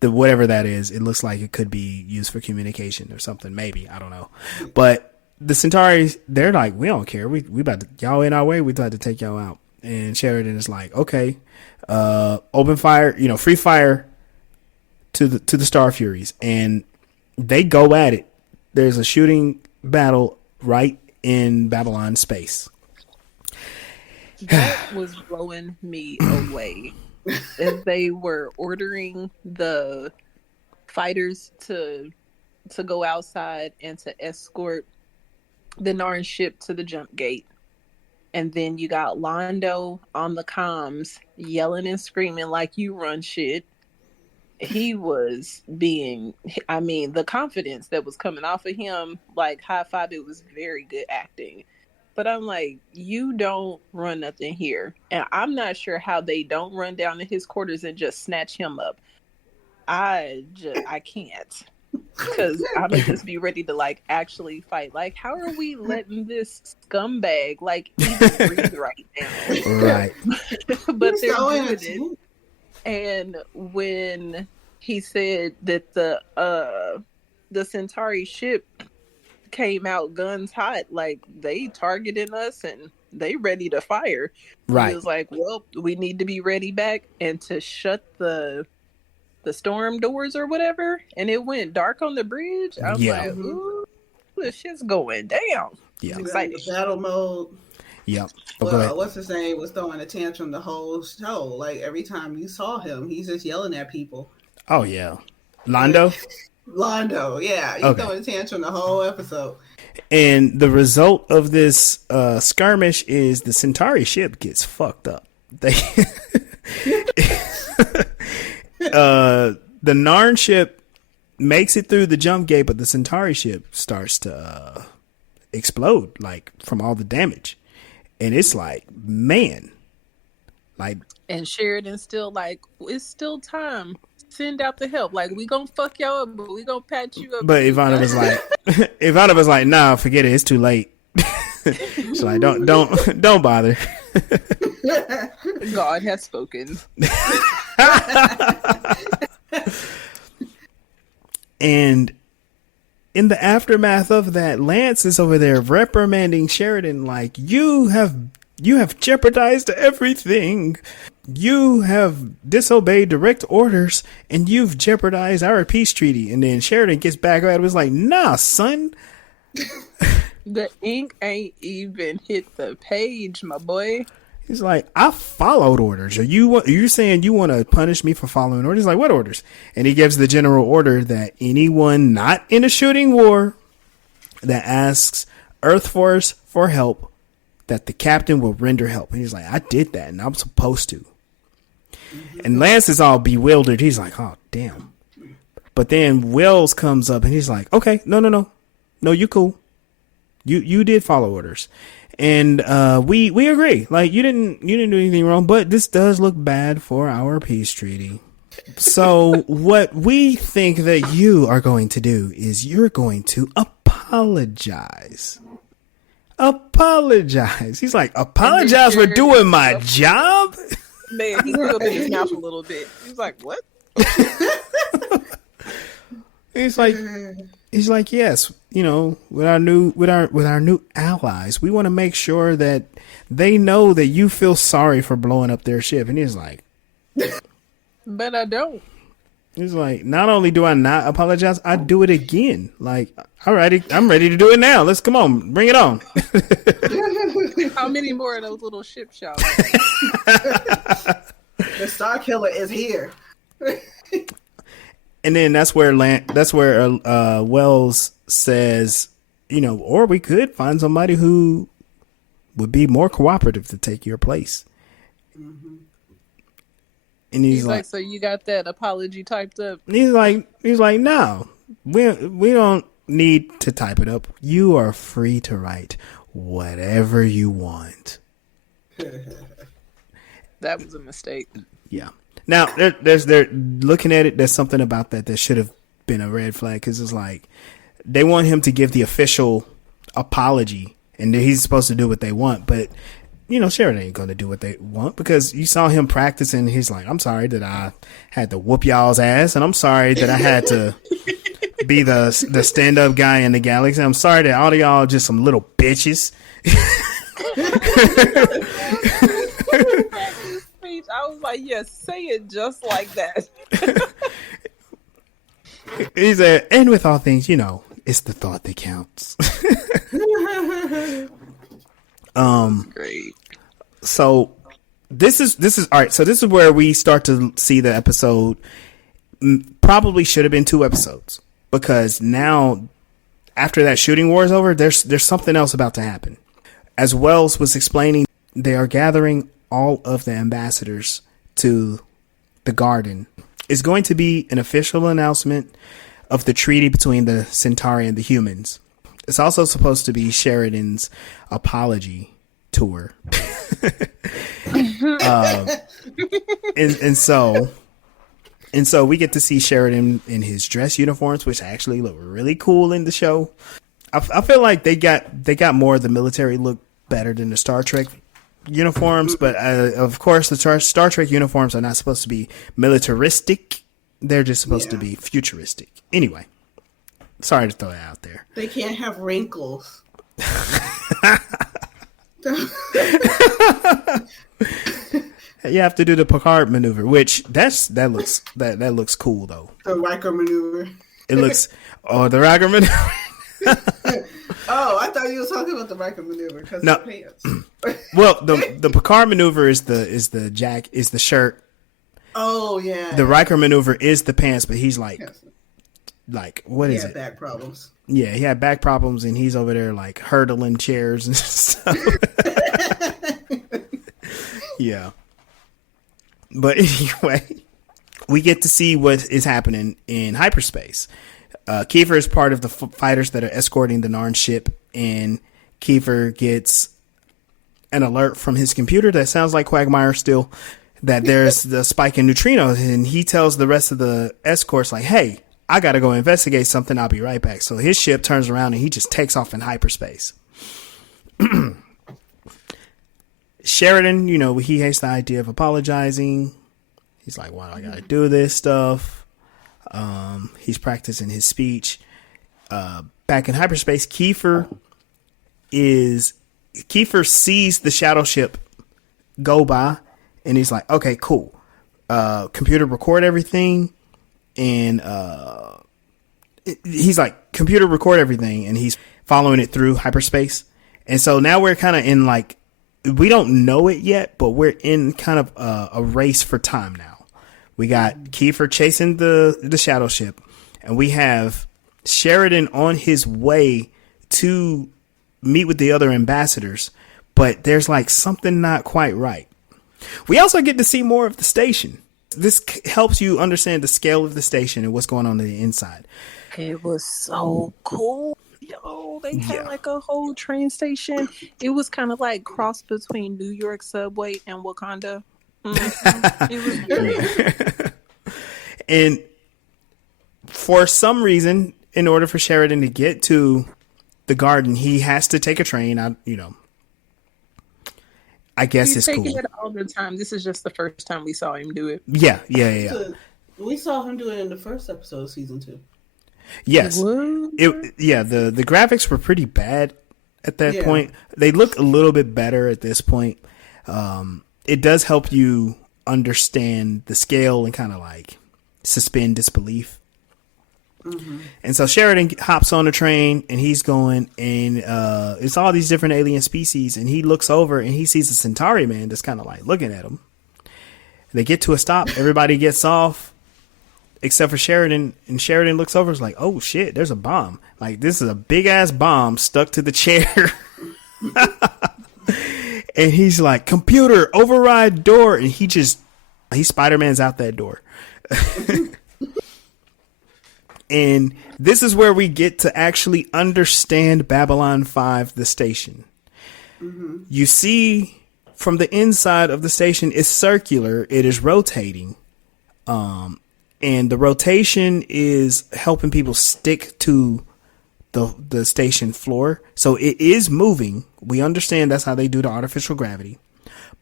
Whatever that is, it looks like it could be used for communication or something. Maybe, I don't know. But the Centauri, they're like, we don't care. We about to, y'all in our way. We about to take y'all out. And Sheridan is like, okay, open fire, free fire to the Star Furies, and they go at it. There's a shooting battle right in Babylon space. That was blowing me away. As they were ordering the fighters to go outside and to escort the Narn ship to the jump gate. And then you got Londo on the comms yelling and screaming like you run shit. He was the confidence that was coming off of him, like high five, it was very good acting. But I'm like, you don't run nothing here. And I'm not sure how they don't run down to his quarters and just snatch him up. I can't. Because I'm gonna just be ready to like actually fight. Like, how are we letting this scumbag like even breathe right now? Right. But they're doing it. And when he said that the Centauri ship came out guns hot, like they targeting us and they ready to fire. Right. He was like, well, we need to be ready back and to shut the storm doors or whatever, and it went dark on the bridge. I'm like, ooh, this shit's going down. Yeah. Excited. Battle mode. Yep. Well, what's his name was throwing a tantrum the whole show. Like every time you saw him, he's just yelling at people. Oh yeah. Londo? Londo, yeah. He's throwing a tantrum the whole episode. And the result of this skirmish is the Centauri ship gets fucked up. They the Narn ship makes it through the jump gate, but the Centauri ship starts to explode, like from all the damage. And it's like, man, like. And Sheridan's still like, it's still time. Send out the help. Like, we gonna fuck y'all up, but we gonna patch you up. But Ivanova's like, nah, forget it. It's too late. She's like, don't bother. God has spoken. And in the aftermath of that, Lance is over there reprimanding Sheridan like, you have jeopardized everything. You have disobeyed direct orders and you've jeopardized our peace treaty. And then Sheridan gets back at him, was like, nah, son. The ink ain't even hit the page, my boy. He's like, I followed orders. Are you saying you want to punish me for following orders? He's like, what orders? And he gives the general order that anyone not in a shooting war that asks Earth Force for help, that the captain will render help. And he's like, I did that and I'm supposed to. And Lance is all bewildered. He's like, oh, damn. But then Wells comes up and he's like, okay, no, you cool. You did follow orders. And we agree. Like, you didn't do anything wrong, but this does look bad for our peace treaty. So what we think that you are going to do is you're going to apologize. He's like, apologize for doing my job? Man, he filled in his mouth a little bit. He's like, what? He's like, yes, you know, with our new allies, we want to make sure that they know that you feel sorry for blowing up their ship. And he's like, but I don't. He's like, not only do I not apologize, I do it again. Like, all right, I'm ready to do it now. Let's come on, bring it on. How many more of those little ship shots? The Star Killer is here. And then that's where Wells says, you know, or we could find somebody who would be more cooperative to take your place. Mm-hmm. And he's like, so you got that apology typed up? He's like, no, we don't need to type it up. You are free to write whatever you want. That was a mistake. Yeah. Now they're looking at it. There's something about that should have been a red flag, because it's like they want him to give the official apology, and he's supposed to do what they want, but. You know, Sheridan ain't going to do what they want, because you saw him practicing. He's like, I'm sorry that I had to whoop y'all's ass, and I'm sorry that I had to be the stand-up guy in the galaxy. I'm sorry that all of y'all are just some little bitches. I was like, yes, say it just like that. He said, and with all things, you know, it's the thought that counts. Great. So this is all right. So this is where we start to see the episode. Probably should have been 2 episodes, because now after that shooting war is over, there's something else about to happen. As Wells was explaining, they are gathering all of the ambassadors to the garden. It's going to be an official announcement of the treaty between the Centauri and the humans. It's also supposed to be Sheridan's apology tour. And so And so we get to see Sheridan in his dress uniforms, which actually look really cool in the show. I feel like they got more of the military look better than the Star Trek uniforms, but of course the Star Trek uniforms are not supposed to be militaristic. They're just supposed to be futuristic. Anyway, sorry to throw that out there. They can't have wrinkles. You have to do the Picard maneuver, which that looks cool though. The Riker maneuver. It looks the Riker maneuver. Oh, I thought you were talking about the Riker maneuver because no. of the pants. Well, the Picard maneuver is the shirt. Oh yeah. The Riker maneuver is the pants, but he's like what is it? He had back problems. Yeah, he had back problems, and he's over there like hurdling chairs and stuff. Yeah. But anyway, we get to see what is happening in hyperspace. Kiefer is part of the fighters that are escorting the Narn ship, and Kiefer gets an alert from his computer that sounds like Quagmire still, that there's the spike in neutrinos, and he tells the rest of the escorts like, hey, I gotta go investigate something, I'll be right back. So his ship turns around and he just takes off in hyperspace. Sheridan, he hates the idea of apologizing. He's like, why do I gotta do this stuff? He's practicing his speech. Back in hyperspace, Kiefer sees the shadow ship go by, and he's like, okay, cool. Computer record everything, and he's like, computer record everything, and he's following it through hyperspace. And so now we're kind of in like, we don't know it yet, but we're in kind of a race for time now. We got Kiefer chasing the shadow ship, and we have Sheridan on his way to meet with the other ambassadors, but there's like something not quite right. We also get to see more of the station. This helps you understand the scale of the station and what's going on the inside. It was so cool. Yo, they had like a whole train station. It was kind of like cross between New York subway and Wakanda. Mm-hmm. It was great. And for some reason, in order for Sheridan to get to the garden, he has to take a train. I guess it's cool. It all the time. This is just the first time we saw him do it. Yeah. We saw him do it in the first episode of season 2. Yes. The graphics were pretty bad at that point. They look a little bit better at this point. It does help you understand the scale and kind of like suspend disbelief. Mm-hmm. And so Sheridan hops on the train and he's going, and it's all these different alien species, and he looks over and he sees a Centauri man that's kind of like looking at him. They get to a stop. Everybody gets off except for Sheridan, and Sheridan looks over and is like, oh shit, there's a bomb. Like, this is a big ass bomb stuck to the chair. And he's like, computer, override door. And he Spider-Man's out that door. And this is where we get to actually understand Babylon 5, the station. Mm-hmm. You see from the inside of the station, it's circular. It is rotating. And the rotation is helping people stick to the station floor. So it is moving. We understand that's how they do the artificial gravity.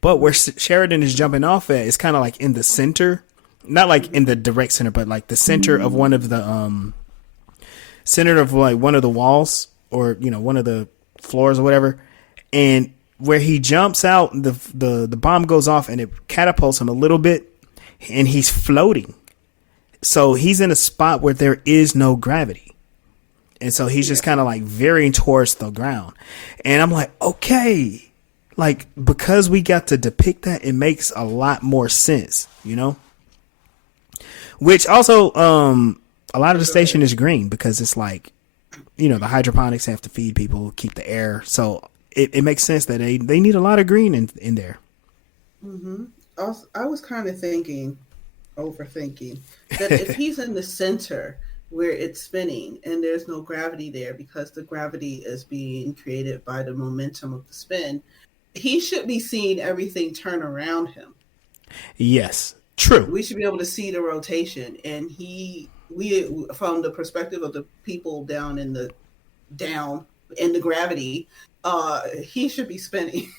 But where Sheridan is jumping off at is kind of like in the center. Not like in the direct center, but like the center of one of the center of like one of the walls, or one of the floors or whatever. And where he jumps out, the bomb goes off and it catapults him a little bit, and he's floating. So he's in a spot where there is no gravity. And so he's just kind of like veering towards the ground. And I'm like, okay, like, because we got to depict that, it makes a lot more sense, Which also, a lot of the station is green because it's like, the hydroponics have to feed people, keep the air. So it makes sense that they need a lot of green in there. Mm-hmm. I was kind of overthinking, that if he's in the center where it's spinning and there's no gravity there because the gravity is being created by the momentum of the spin, he should be seeing everything turn around him. Yes. True. We should be able to see the rotation, and we from the perspective of the people down in the gravity, he should be spinning.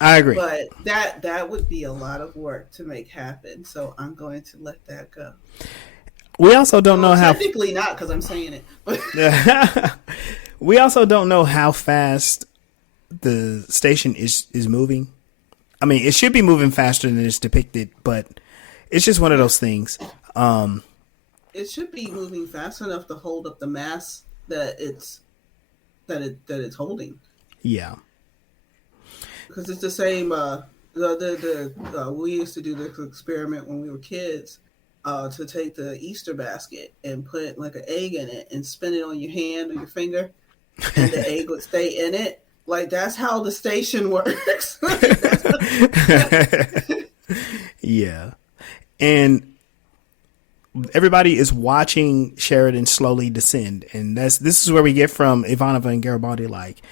I agree. But that would be a lot of work to make happen. So I'm going to let that go. We also don't know how. Technically not, because I'm saying it. But we also don't know how fast the station is moving. I mean, it should be moving faster than it's depicted, but it's just one of those things. It should be moving fast enough to hold up the mass that it's holding. Yeah, because it's the same. We used to do this experiment when we were kids. To take the Easter basket and put like an egg in it and spin it on your hand or your finger, and the egg would stay in it. Like, that's how the station works. Yeah. And everybody is watching Sheridan slowly descend. And this is where we get from Ivanova and Garibaldi. Like,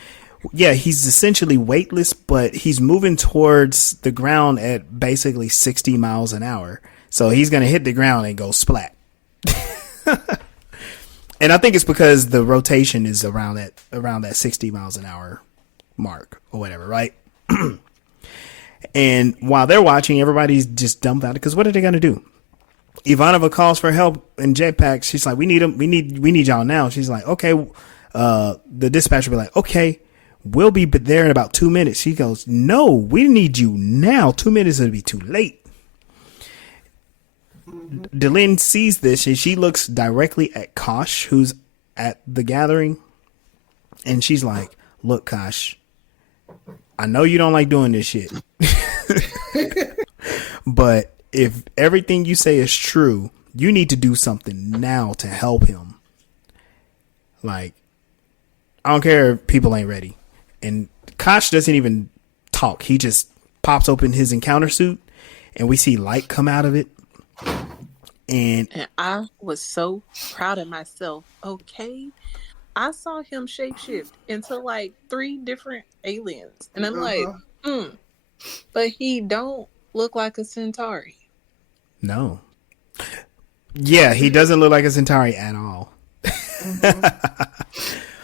yeah, he's essentially weightless, but he's moving towards the ground at basically 60 miles an hour. So he's going to hit the ground and go splat. And I think it's because the rotation is around that 60 miles an hour mark or whatever, right? And while they're watching, everybody's just dumbfounded because what are they going to do? Ivanova calls for help in jetpacks. She's like, we need them. We need y'all now. She's like, okay. The dispatcher will be like, okay, we'll be there in about 2 minutes. She goes, no, we need you now. 2 minutes would be too late. Delenn sees this and she looks directly at Kosh, who's at the gathering. And she's like, look, Kosh, I know you don't like doing this shit. But if everything you say is true, you need to do something now to help him. Like, I don't care if people ain't ready. And Kosh doesn't even talk. He just pops open his encounter suit and we see light come out of it. And I was so proud of myself. Okay. I saw him shapeshift into like 3 different aliens. And I'm like, but he don't look like a Centauri. No. Yeah, he doesn't look like a Centauri at all.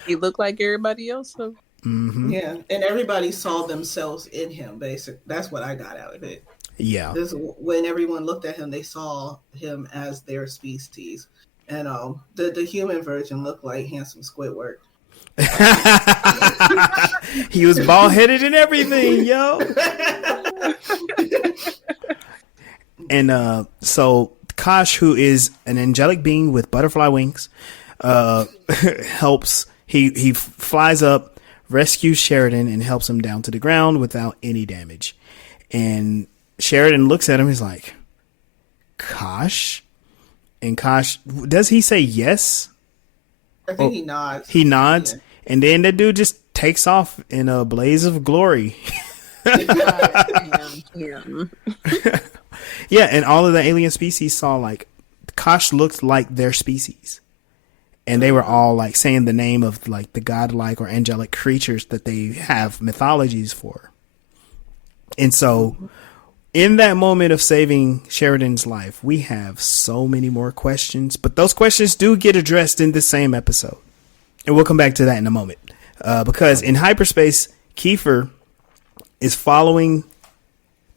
He looked like everybody else. So. Mm-hmm. Yeah, and everybody saw themselves in him, basically. That's what I got out of it. Yeah. When everyone looked at him, they saw him as their species. And the human version looked like handsome Squidward. He was bald-headed and everything, yo. And so Kosh, who is an angelic being with butterfly wings, helps. He flies up, rescues Sheridan, and helps him down to the ground without any damage. And Sheridan looks at him. He's like, Kosh? And Kosh, does he say yes? I think he nods. He nods. Yeah. And then that dude just takes off in a blaze of glory. Yeah, and all of the alien species saw, like, Kosh looked like their species. And they were all, like, saying the name of, like, the godlike or angelic creatures that they have mythologies for. And so, in that moment of saving Sheridan's life, we have so many more questions. But those questions do get addressed in the same episode. And we'll come back to that in a moment. Because in hyperspace, Kiefer is following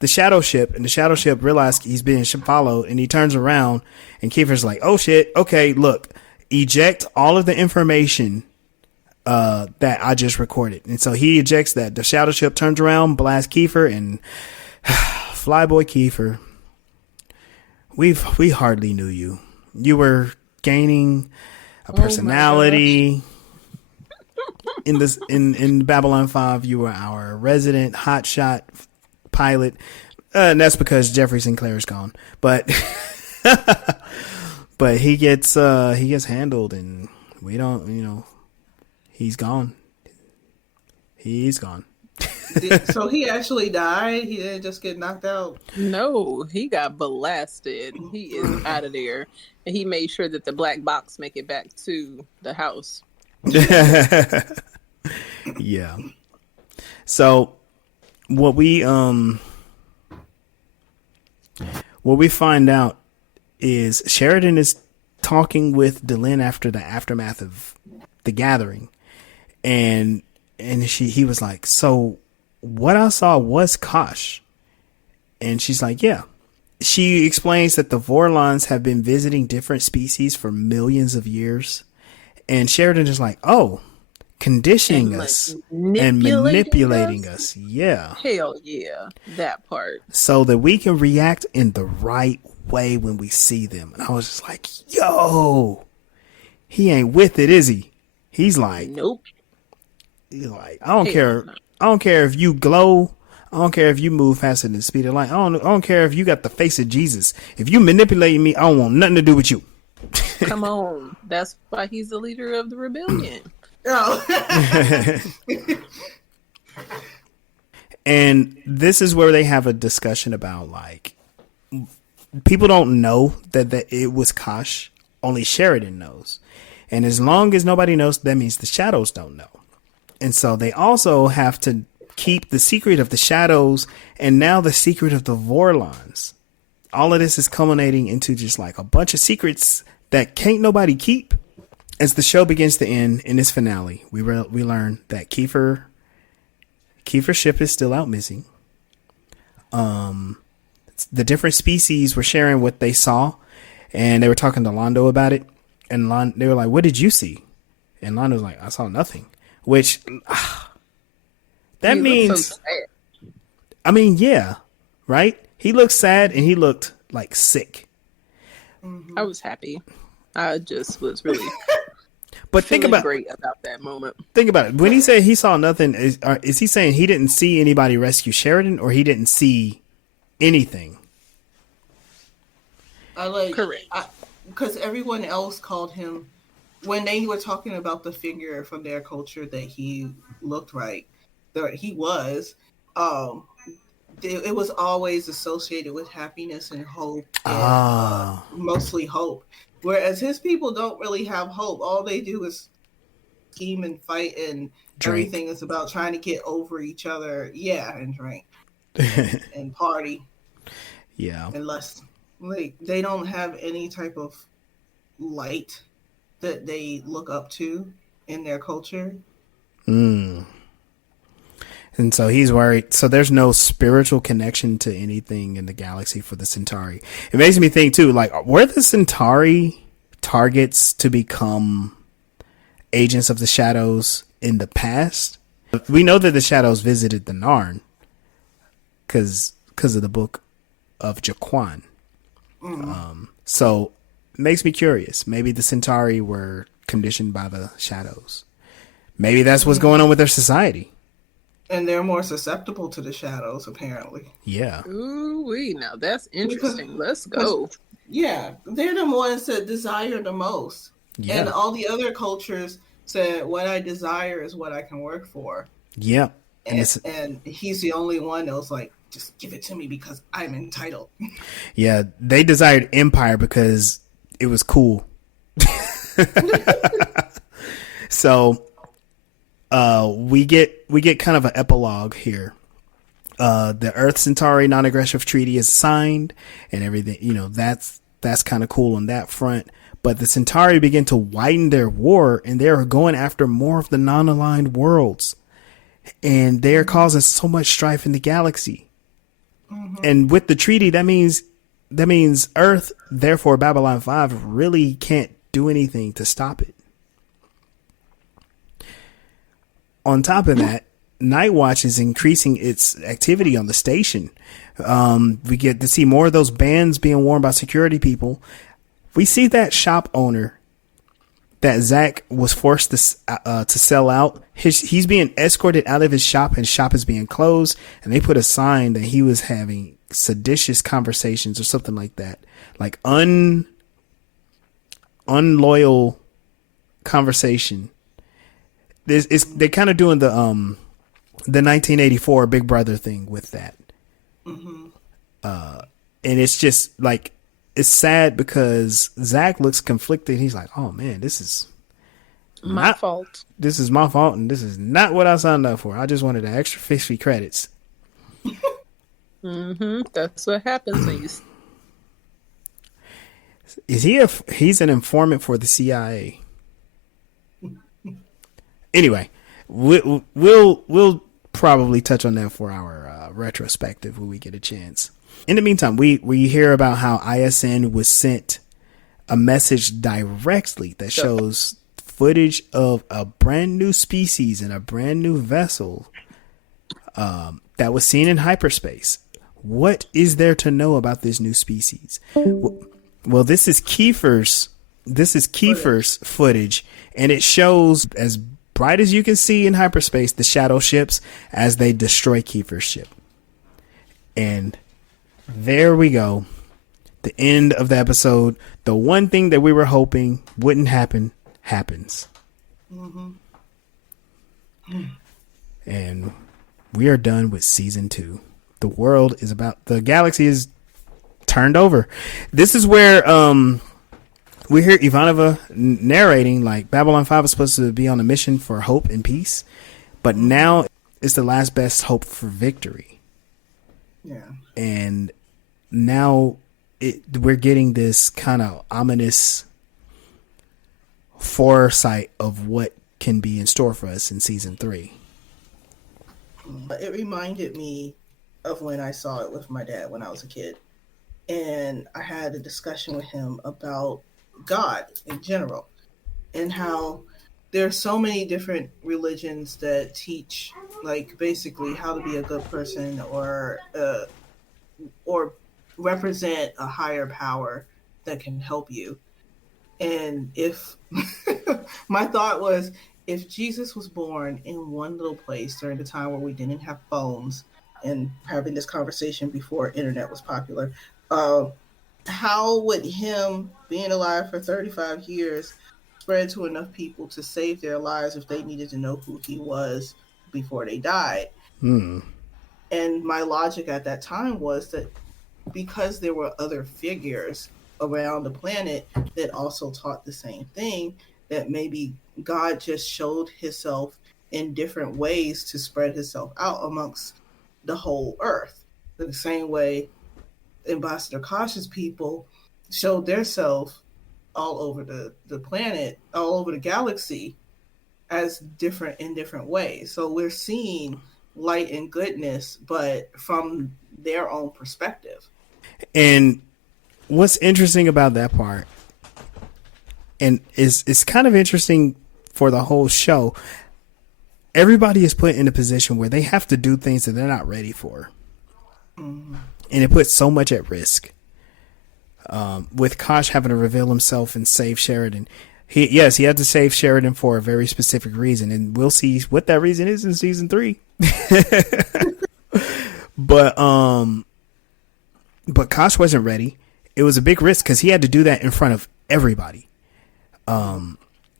the shadow ship. And the shadow ship realizes he's being followed. And he turns around. And Kiefer's like, oh, shit. Okay, look. Eject all of the information that I just recorded. And so he ejects that. The shadow ship turns around, blasts Kiefer, and Flyboy Kiefer, we hardly knew you. You were gaining a personality. In Babylon 5, you were our resident hotshot pilot. And that's because Jeffrey Sinclair is gone. But but he gets handled, and we don't, he's gone. He's gone. So he actually died? He didn't just get knocked out? No, he got blasted. He is out of there. And he made sure that the black box make it back to the house. Yeah. So what we what we find out is Sheridan is talking with Delenn after the aftermath of the gathering, and he was like, so what I saw was Kosh. And she's like, yeah. She explains that the Vorlons have been visiting different species for millions of years. And Sheridan is like, oh, conditioning us and manipulating us. Yeah. Hell yeah. That part. So that we can react in the right way when we see them. And I was just like, yo, he ain't with it, is he? He's like, nope. He's like, I don't care. I don't care if you glow. I don't care if you move faster than the speed of light. I don't care if you got the face of Jesus. If you manipulating me, I don't want nothing to do with you. Come on. That's why he's the leader of the rebellion. Oh. And this is where they have a discussion about, like, people don't know that it was Kosh. Only Sheridan knows. And as long as nobody knows, that means the shadows don't know. And so they also have to keep the secret of the shadows and now the secret of the Vorlons. All of this is culminating into just like a bunch of secrets that can't nobody keep. As the show begins to end in its finale, we learn that Kiefer's ship is still out missing. The different species were sharing what they saw, and they were talking to Londo about it. And they were like, "What did you see?" And Londo was like, "I saw nothing." Which that means, so sad. I mean, yeah, right? He looked sad and he looked like sick. I was happy. I just was really. But think about great about that moment. Think about it. When he said he saw nothing, is he saying he didn't see anybody rescue Sheridan, or he didn't see anything? Correct. Because everyone else called him, when they were talking about the figure from their culture that he looked right, that he was, it was always associated with happiness and hope, and, mostly hope. Whereas his people don't really have hope. All they do is scheme and fight, and drink. Everything is about trying to get over each other. Yeah, and drink and party. Yeah, and lust. Like, they don't have any type of light that they look up to in their culture. And so he's worried. So there's no spiritual connection to anything in the galaxy for the Centauri. It makes me think too, like, were the Centauri targets to become agents of the shadows in the past? We know that the shadows visited the Narn because of the book of Jaquan. So it makes me curious. Maybe the Centauri were conditioned by the shadows. Maybe that's what's going on with their society. And they're more susceptible to the shadows, apparently. Yeah. Ooh-wee, now that's interesting. Let's go. Yeah, they're the ones that desire the most. Yeah. And all the other cultures said, what I desire is what I can work for. Yeah. And he's the only one that was like, just give it to me because I'm entitled. Yeah, they desired empire because it was cool. So we get kind of an epilogue here. The Earth Centauri non-aggressive treaty is signed and everything, that's kind of cool on that front. But the Centauri begin to widen their war, and they're going after more of the non-aligned worlds, and they're causing so much strife in the galaxy. And with the treaty, that means Earth, therefore Babylon 5, really can't do anything to stop it. On top of that, Nightwatch is increasing its activity on the station. We get to see more of those bands being worn by security people. We see that shop owner that Zach was forced to sell out. He's being escorted out of his shop, and shop is being closed. And they put a sign that he was having seditious conversations or something like that, like unloyal conversation. They're kind of doing the 1984 Big Brother thing with that. And it's just like, it's sad because Zach looks conflicted. He's like, oh man, this is my fault. This is my fault, and this is not what I signed up for. I just wanted the extra 50 credits. That's what happens when you He's an informant for the CIA. Anyway, we'll probably touch on that for our retrospective when we get a chance. In the meantime, we hear about how ISN was sent a message directly that shows footage of a brand new species and a brand new vessel that was seen in hyperspace. What is there to know about this new species? Well, this is Kiefer's footage, and it shows as bright as you can see in hyperspace the shadow ships as they destroy Kiefer's ship. And there we go. The end of the episode. The one thing that we were hoping wouldn't happen happens. Mm-hmm. And we are done with season 2. The galaxy is turned over. This is where we hear Ivanova narrating like Babylon 5 is supposed to be on a mission for hope and peace, but now it's the last best hope for victory. Yeah. And now we're getting this kind of ominous foresight of what can be in store for us in season 3. It reminded me of when I saw it with my dad when I was a kid. And I had a discussion with him about God in general and how there are so many different religions that teach like basically how to be a good person or represent a higher power that can help you. And if my thought was, if Jesus was born in one little place during the time where we didn't have phones, and having this conversation before internet was popular, how would him being alive for 35 years spread to enough people to save their lives if they needed to know who he was before they died? And my logic at that time was that because there were other figures around the planet that also taught the same thing, that maybe God just showed himself in different ways to spread himself out amongst the whole earth. The same way Ambassador Kosh's people showed their self all over the planet, all over the galaxy as different in different ways. So we're seeing light and goodness, but from their own perspective. And what's interesting about that part, and it's kind of interesting for the whole show, everybody is put in a position where they have to do things that they're not ready for. Mm-hmm. And it puts so much at risk. With Kosh having to reveal himself and save Sheridan. He had to save Sheridan for a very specific reason, and we'll see what that reason is in season 3. But Kosh wasn't ready. It was a big risk because he had to do that in front of everybody. And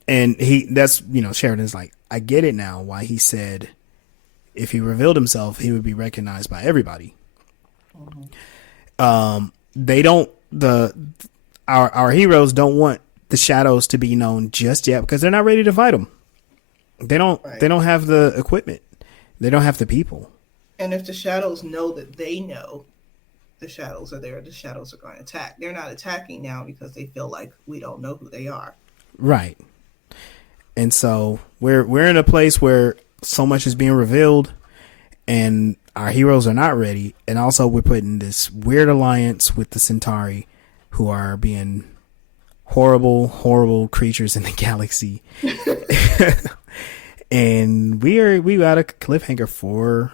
Sheridan's like, I get it now why he said if he revealed himself, he would be recognized by everybody. Mm-hmm. Our heroes don't want the shadows to be known just yet because they're not ready to fight them. They don't have the equipment. They don't have the people. And if the shadows know that they know the shadows are there, the shadows are going to attack. They're not attacking now because they feel like we don't know who they are. Right. And so we're in a place where so much is being revealed and our heroes are not ready. And also we're putting this weird alliance with the Centauri, who are being horrible, horrible creatures in the galaxy. And we got a cliffhanger for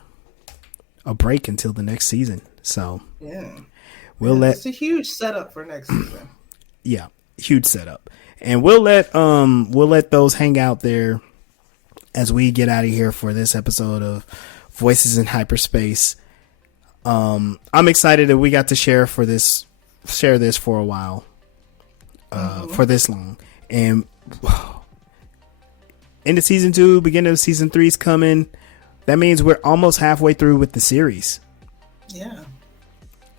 a break until the next season. So yeah, it's a huge setup for next season. Yeah, huge setup. And we'll let those hang out there as we get out of here for this episode of Voices in Hyperspace. I'm excited that we got to share this for a while, for this long. And into season 2, beginning of season 3 is coming. That means we're almost halfway through with the series. Yeah,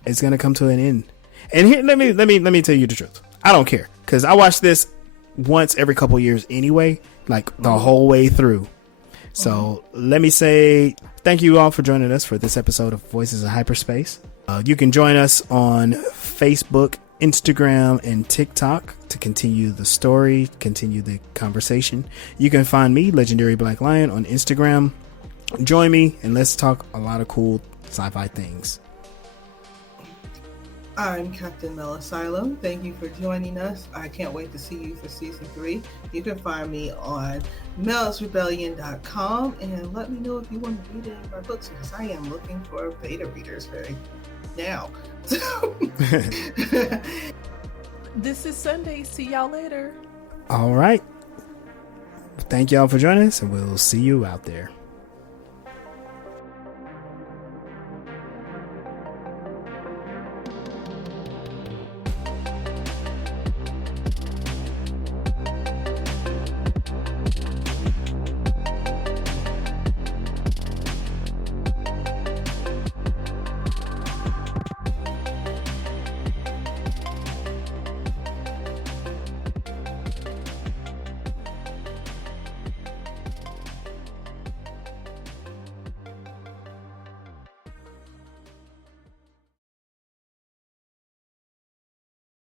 it's gonna come to an end. And here, let me tell you the truth. I don't care because I watch this once every couple years anyway, like the whole way through. So let me say thank you all for joining us for this episode of Voices in Hyperspace. You can join us on Facebook, Instagram and TikTok to continue the story, continue the conversation. You can find me, Legendary Black Lion, on Instagram. Join me and let's talk a lot of cool sci-fi things. I'm Captain Mel Asylum. Thank you for joining us. I can't wait to see you for season 3. You can find me on melsrebellion.com and let me know if you want to read any of my books, because I am looking for beta readers right now. This is Sunday. See y'all later. All right. Thank y'all for joining us, and we'll see you out there.